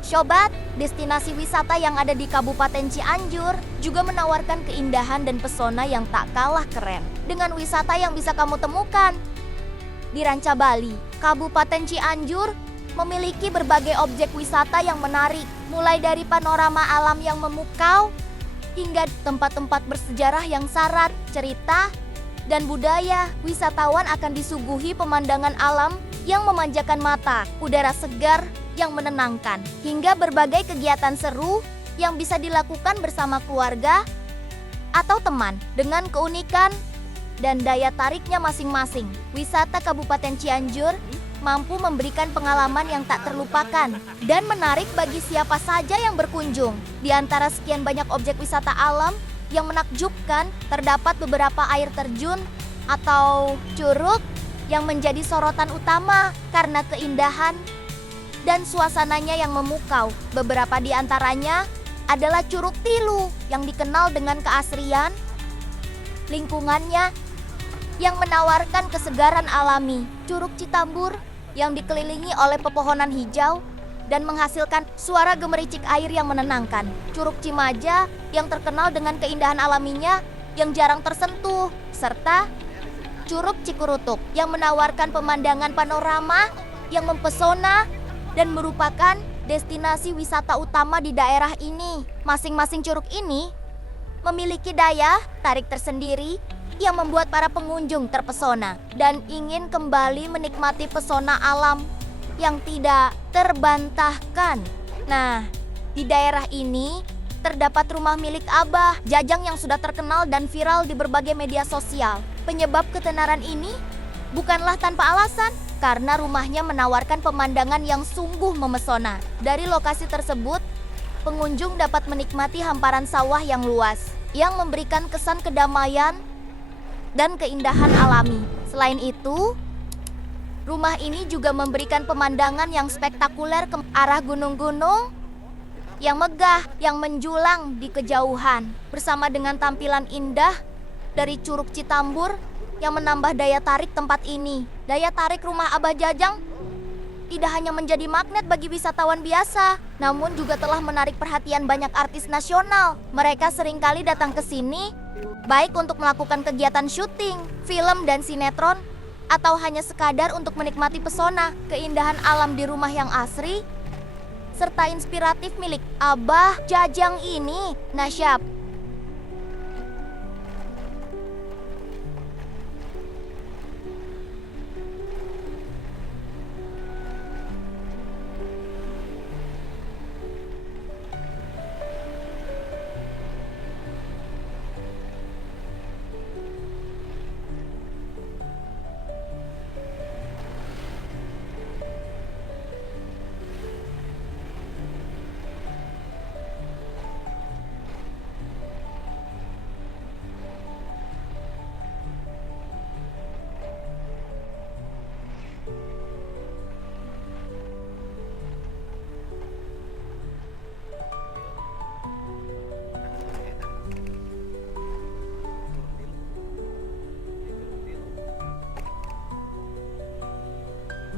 sobat, destinasi wisata yang ada di Kabupaten Cianjur juga menawarkan keindahan dan pesona yang tak kalah keren dengan wisata yang bisa kamu temukan di Ranca Bali. Kabupaten Cianjur memiliki berbagai objek wisata yang menarik, mulai dari panorama alam yang memukau hingga tempat-tempat bersejarah yang syarat cerita dan budaya. Wisatawan akan disuguhi pemandangan alam yang memanjakan mata, udara segar yang menenangkan, hingga berbagai kegiatan seru yang bisa dilakukan bersama keluarga atau teman dengan keunikan dan daya tariknya masing-masing. Wisata Kabupaten Cianjur mampu memberikan pengalaman yang tak terlupakan dan menarik bagi siapa saja yang berkunjung. Di antara sekian banyak objek wisata alam yang menakjubkan, terdapat beberapa air terjun atau curug yang menjadi sorotan utama karena keindahan dan suasananya yang memukau. Beberapa di antaranya adalah Curug Tilu yang dikenal dengan keasrian lingkungannya yang menawarkan kesegaran alami, Curug Citambur yang dikelilingi oleh pepohonan hijau dan menghasilkan suara gemericik air yang menenangkan. Curug Cimaja yang terkenal dengan keindahan alaminya yang jarang tersentuh, serta Curug Cikurutuk yang menawarkan pemandangan panorama yang mempesona dan merupakan destinasi wisata utama di daerah ini. Masing-masing curug ini memiliki daya tarik tersendiri yang membuat para pengunjung terpesona dan ingin kembali menikmati pesona alam yang tidak terbantahkan. Nah, di daerah ini terdapat rumah milik Abah Jajang yang sudah terkenal dan viral di berbagai media sosial. Penyebab ketenaran ini bukanlah tanpa alasan, karena rumahnya menawarkan pemandangan yang sungguh memesona. Dari lokasi tersebut, pengunjung dapat menikmati hamparan sawah yang luas, yang memberikan kesan kedamaian dan keindahan alami. Selain itu, rumah ini juga memberikan pemandangan yang spektakuler ke arah gunung-gunung yang megah, yang menjulang di kejauhan, bersama dengan tampilan indah dari Curug Citambur yang menambah daya tarik tempat ini. Daya tarik rumah Abah Jajang tidak hanya menjadi magnet bagi wisatawan biasa, namun juga telah menarik perhatian banyak artis nasional. Mereka seringkali datang ke sini, baik untuk melakukan kegiatan syuting, film dan sinetron, atau hanya sekadar untuk menikmati pesona, keindahan alam di rumah yang asri, serta inspiratif milik Abah Jajang ini. Nah, Syap,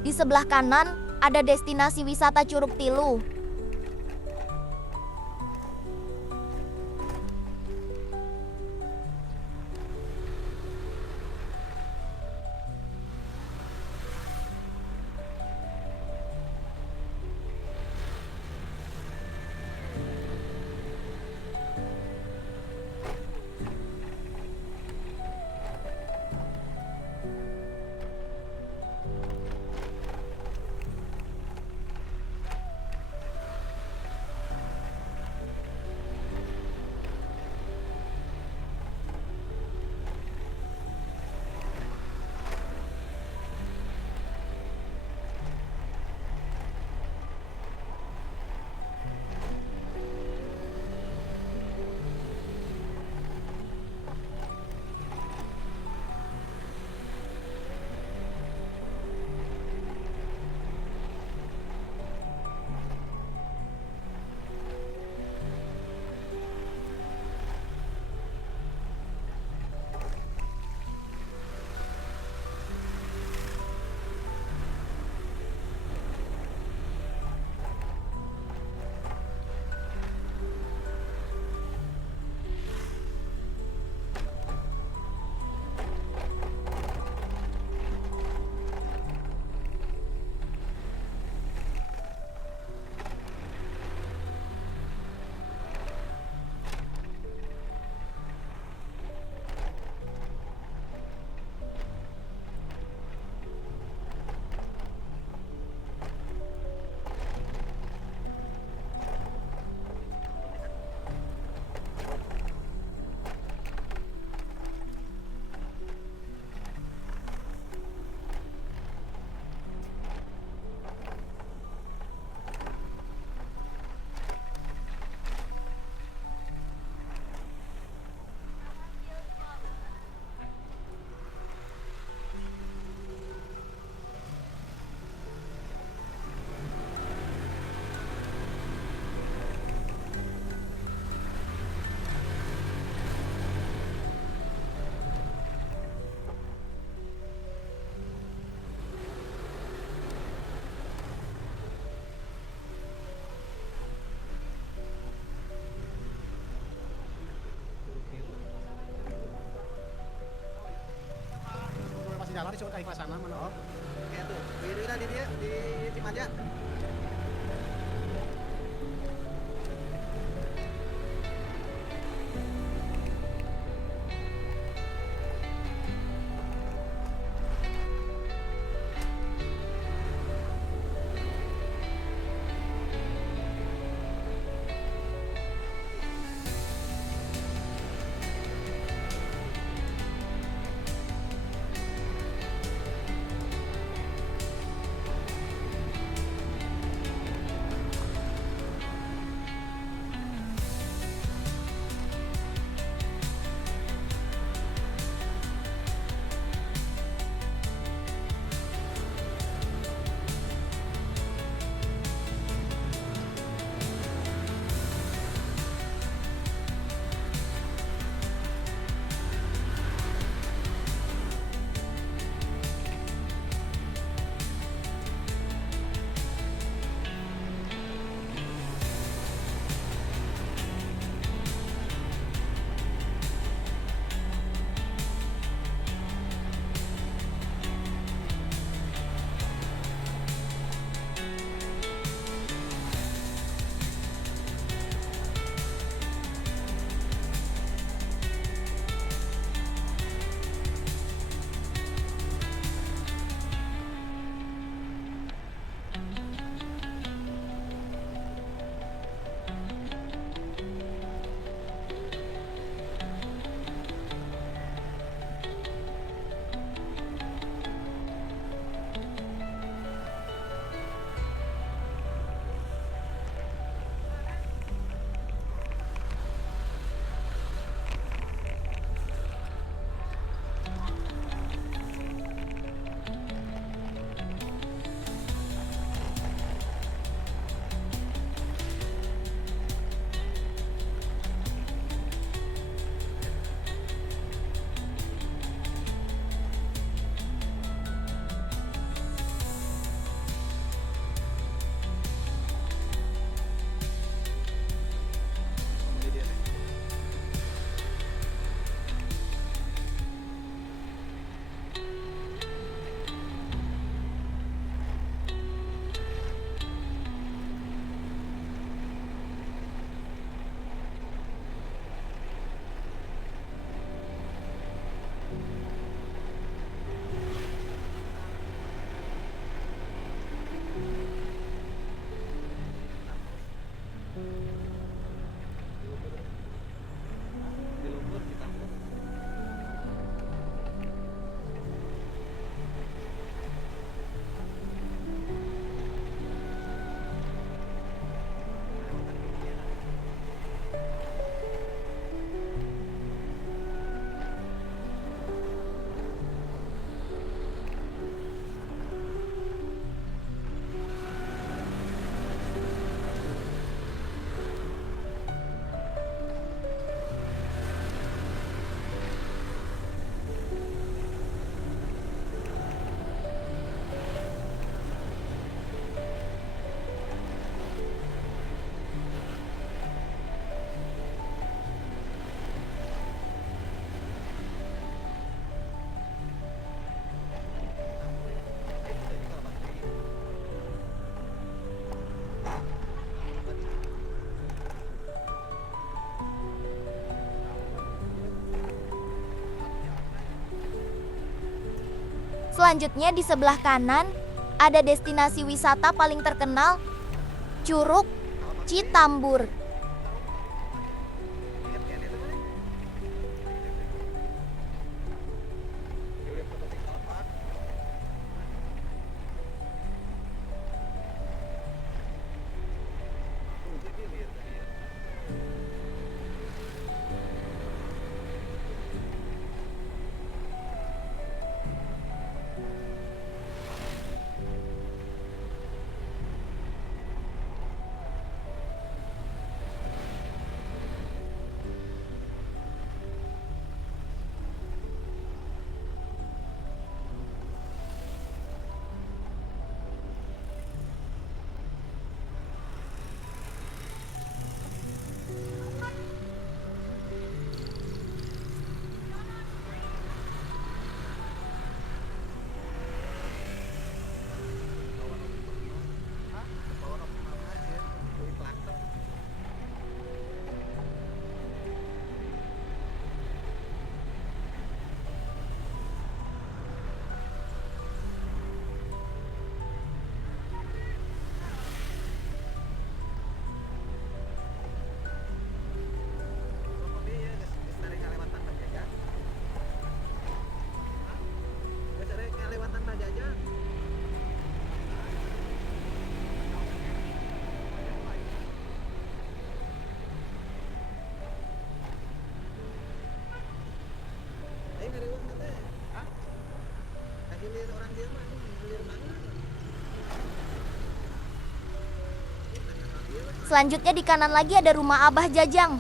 di sebelah kanan ada destinasi wisata Curug Tilu. disebut keikhlasan mana? Oh, kayak tuh. Di dia di Cimaja. Selanjutnya di sebelah kanan ada destinasi wisata paling terkenal, Curug Citambur. Selanjutnya di kanan lagi ada rumah Abah Jajang.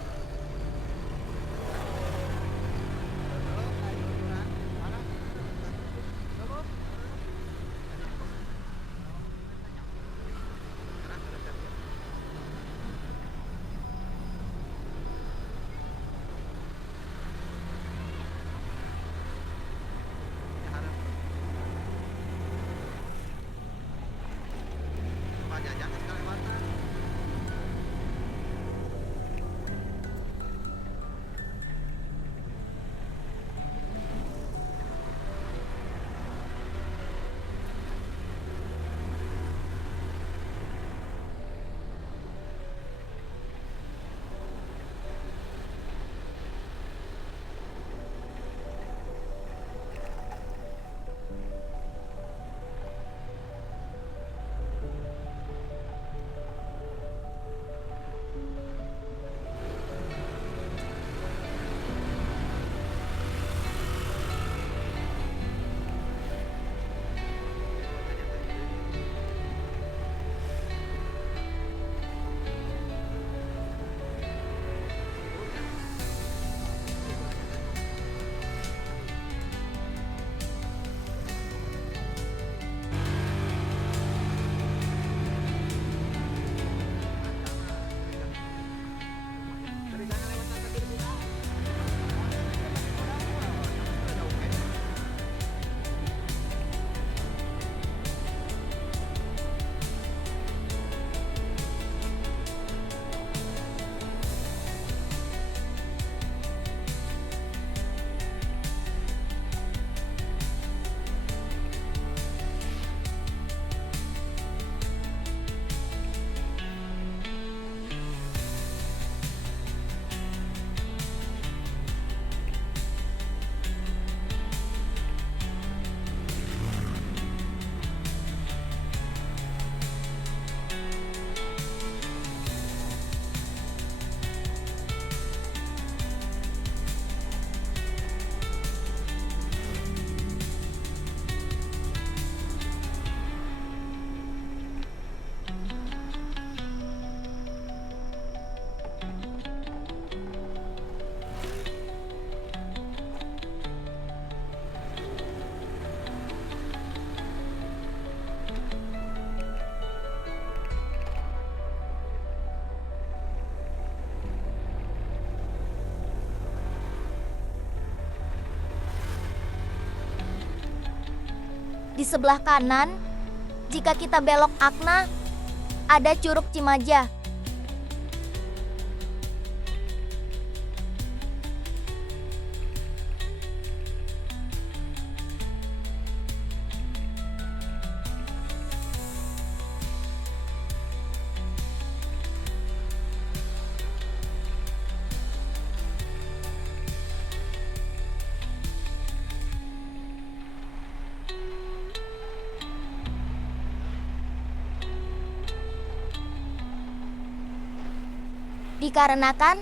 Rumah Jajang ke Kalimantan. Di sebelah kanan, jika kita belok Akna, ada Curug Cimaja. Dikarenakan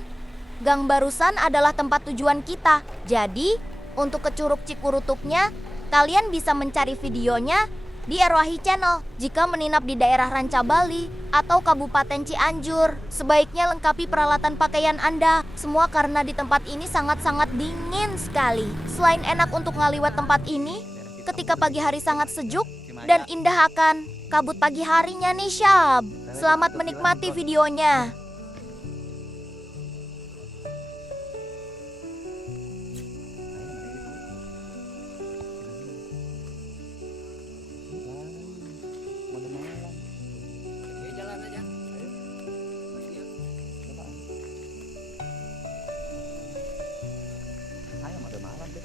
gang barusan adalah tempat tujuan kita. Jadi, untuk ke Curug Cikurutupnya, kalian bisa mencari videonya di Erwahi Channel. Jika menginap di daerah Ranca Bali atau Kabupaten Cianjur, sebaiknya lengkapi peralatan pakaian Anda. Semua karena di tempat ini sangat-sangat dingin sekali. Selain enak untuk ngaliwat tempat ini, ketika pagi hari sangat sejuk dan indah akan kabut pagi harinya nih Syab. Selamat menikmati videonya. Jalan aja. Ayo, ada malam deh.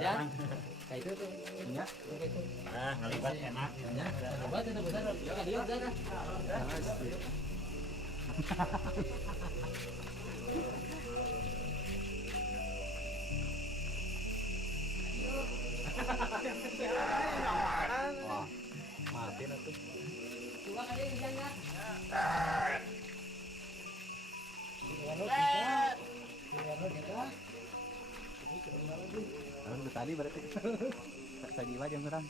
Ya, kayak itu tuh. Ya. Ah, ngelibat enak. Ya. Ngelibat itu benar. Ya, dia udah. Wah, mati atuh. Coba kali ini jangan. Udah tadi berarti. Tak jiwa jam berang.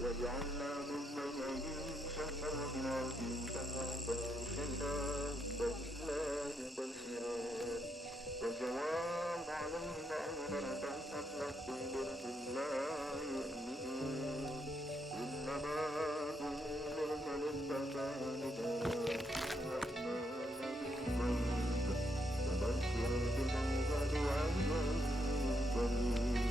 وجعلنا من بين سفرنا جنسا فأرسلنا بالله بشرا وسواء عليهم أنذرتهم أم لم تنذرهم لا يؤمنون إنما تنذر من اتبع فبشر بموعد وعجل كريم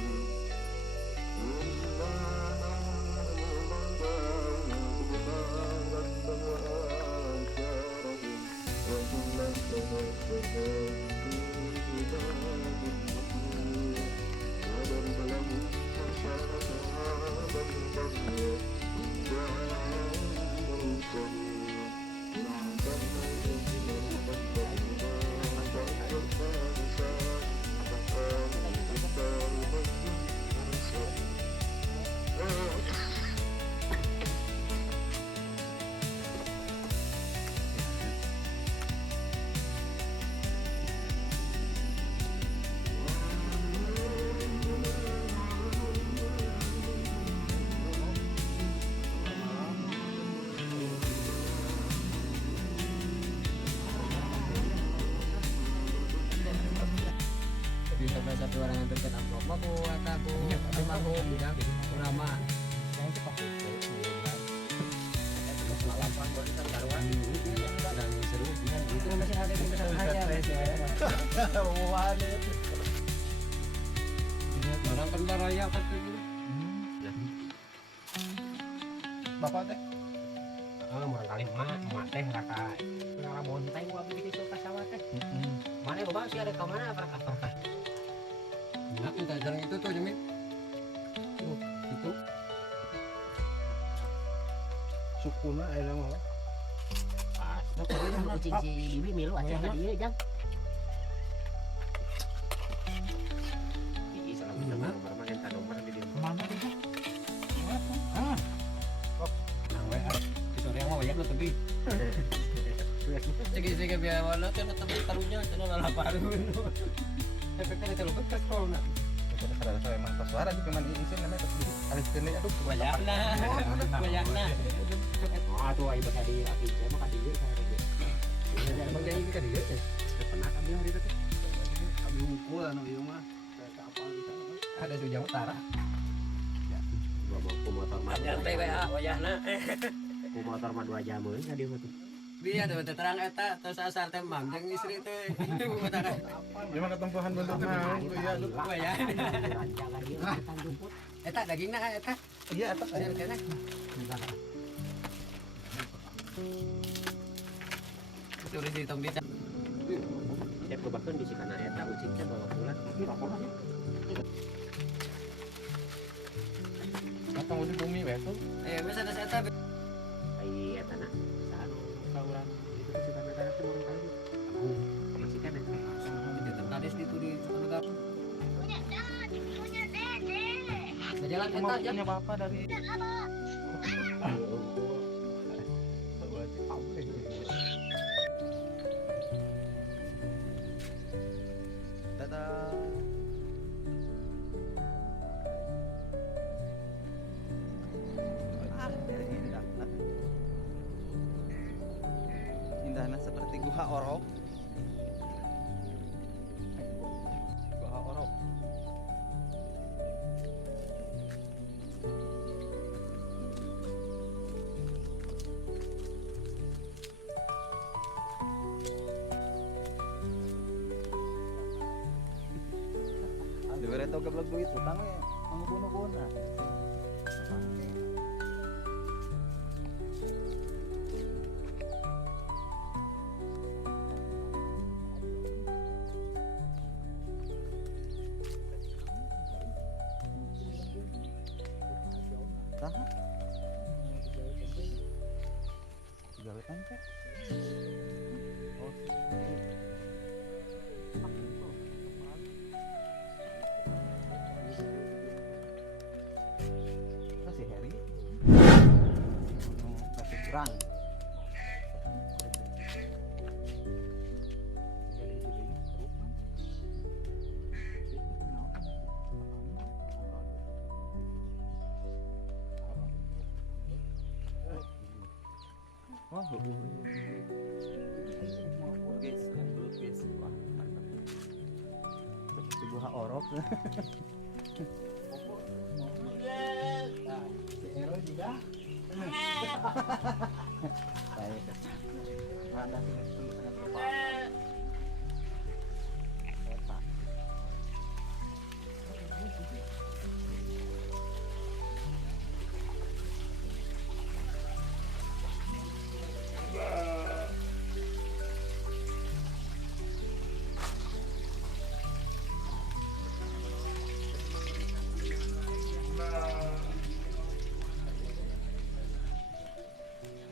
Satu orang yang terkena amplop mah buat aku almarhum bilang nama yang cepat pengalaman baru kan karuan dan seru itu masih ada yang besar aja orang kan baraya kan itu Bapak teh barangkali emak teh raka ngala bonteng gua begitu ke sawah teh mana bapak sih ada kemana perkas enak minta jarang itu tuh Jemit itu sukuna ayeuna mah. pas pokoknya kucing si Bibi milu aja ka dieu jang ih salah bener bermain ka nomor di dieu Mana dia? nang WA di sore mah banyak tapi cek biar mana kan tapi karunya cenah lapareun efeknya itu lupa scroll nak Kadang saya emang pas suara juga mandi isin namanya pas dulu. Alis kene aduh banyakna ah tuh ayo bakal di api saya mah kadieu saya emang jadi ka dieu teh pernah kami hari itu teh kami hukul anu ieu mah. Kereta apa di sana? Ada di Jawa Utara. ya bawa motor mah nyantai WA wayahna motor mah 2 jam euy ka dieu mah tuh dia tuh terang eta terus asar tembang jeung istri teh mengatakan Gimana ketempuhan bentuk mau ya aduh. ya rancangan dia hutan rumput eta dagingna eta Iya eta ada kene sudah di tong bisa siap kebakeun bisi kana eta ucing teh bawa pulang Apa mau di bumi besok? bisa ada eta ai eta na saan kauran itu sih kana kana teh urang kali masih kan eta di terkades itu di Sukanegara jalan eta aja Punya bapak dari Dadah. Suasana seperti Guha Orok. Guha Orok. Dua reto gablog duit utang we mangbunuh-bunuh. Saha? Gawetan teh. Oh. Kasih Heri. Kasih kurang. Wah, guys, yang dulu guys, wah mantap. Seperti Guha Orok. Si Ero juga. Baik. Ada sini dulu sangat berapa.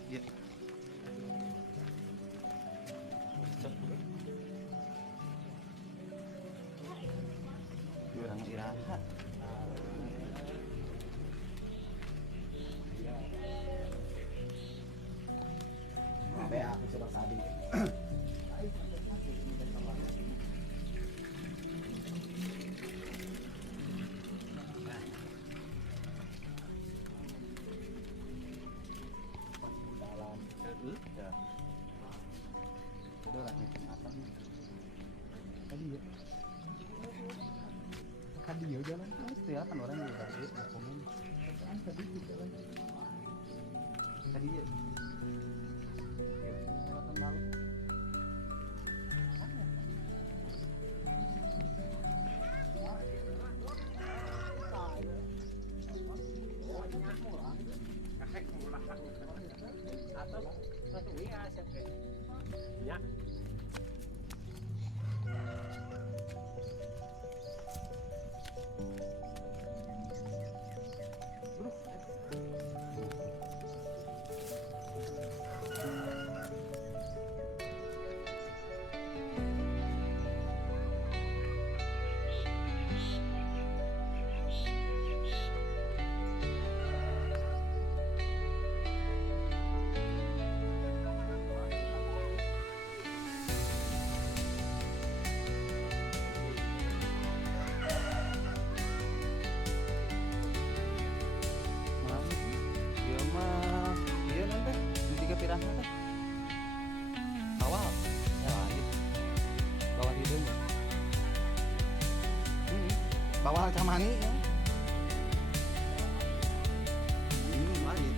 Ya. Kurang iraha. Be aku sudah tadi. Ya. Udah lah nih apa nih? Tadi ya. Tadi ya jalan terus ya kan orang juga ada komen. Tadi jalan. Tadi ya. Lewatan lalu. Ya. Dia mah dia nanti di tiga pirasna teh. Awal ya langit. Bawah hidungnya. Bawah camani ya. Langit.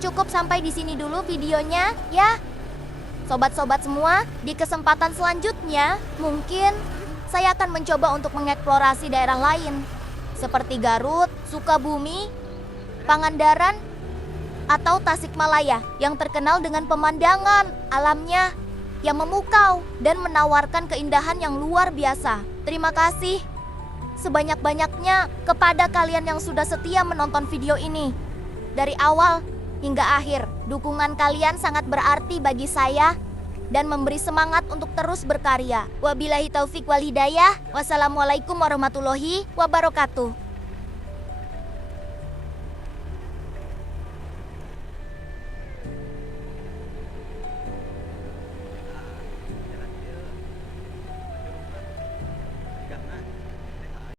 Cukup sampai di sini dulu videonya ya. Sobat-sobat semua, di kesempatan selanjutnya mungkin saya akan mencoba untuk mengeksplorasi daerah lain seperti Garut, Sukabumi, Pangandaran, atau Tasikmalaya yang terkenal dengan pemandangan alamnya yang memukau dan menawarkan keindahan yang luar biasa. Terima kasih sebanyak-banyaknya kepada kalian yang sudah setia menonton video ini. Dari awal hingga akhir, dukungan kalian sangat berarti bagi saya dan memberi semangat untuk terus berkarya. Wabillahi taufik wal hidayah. Wassalamualaikum warahmatullahi wabarakatuh.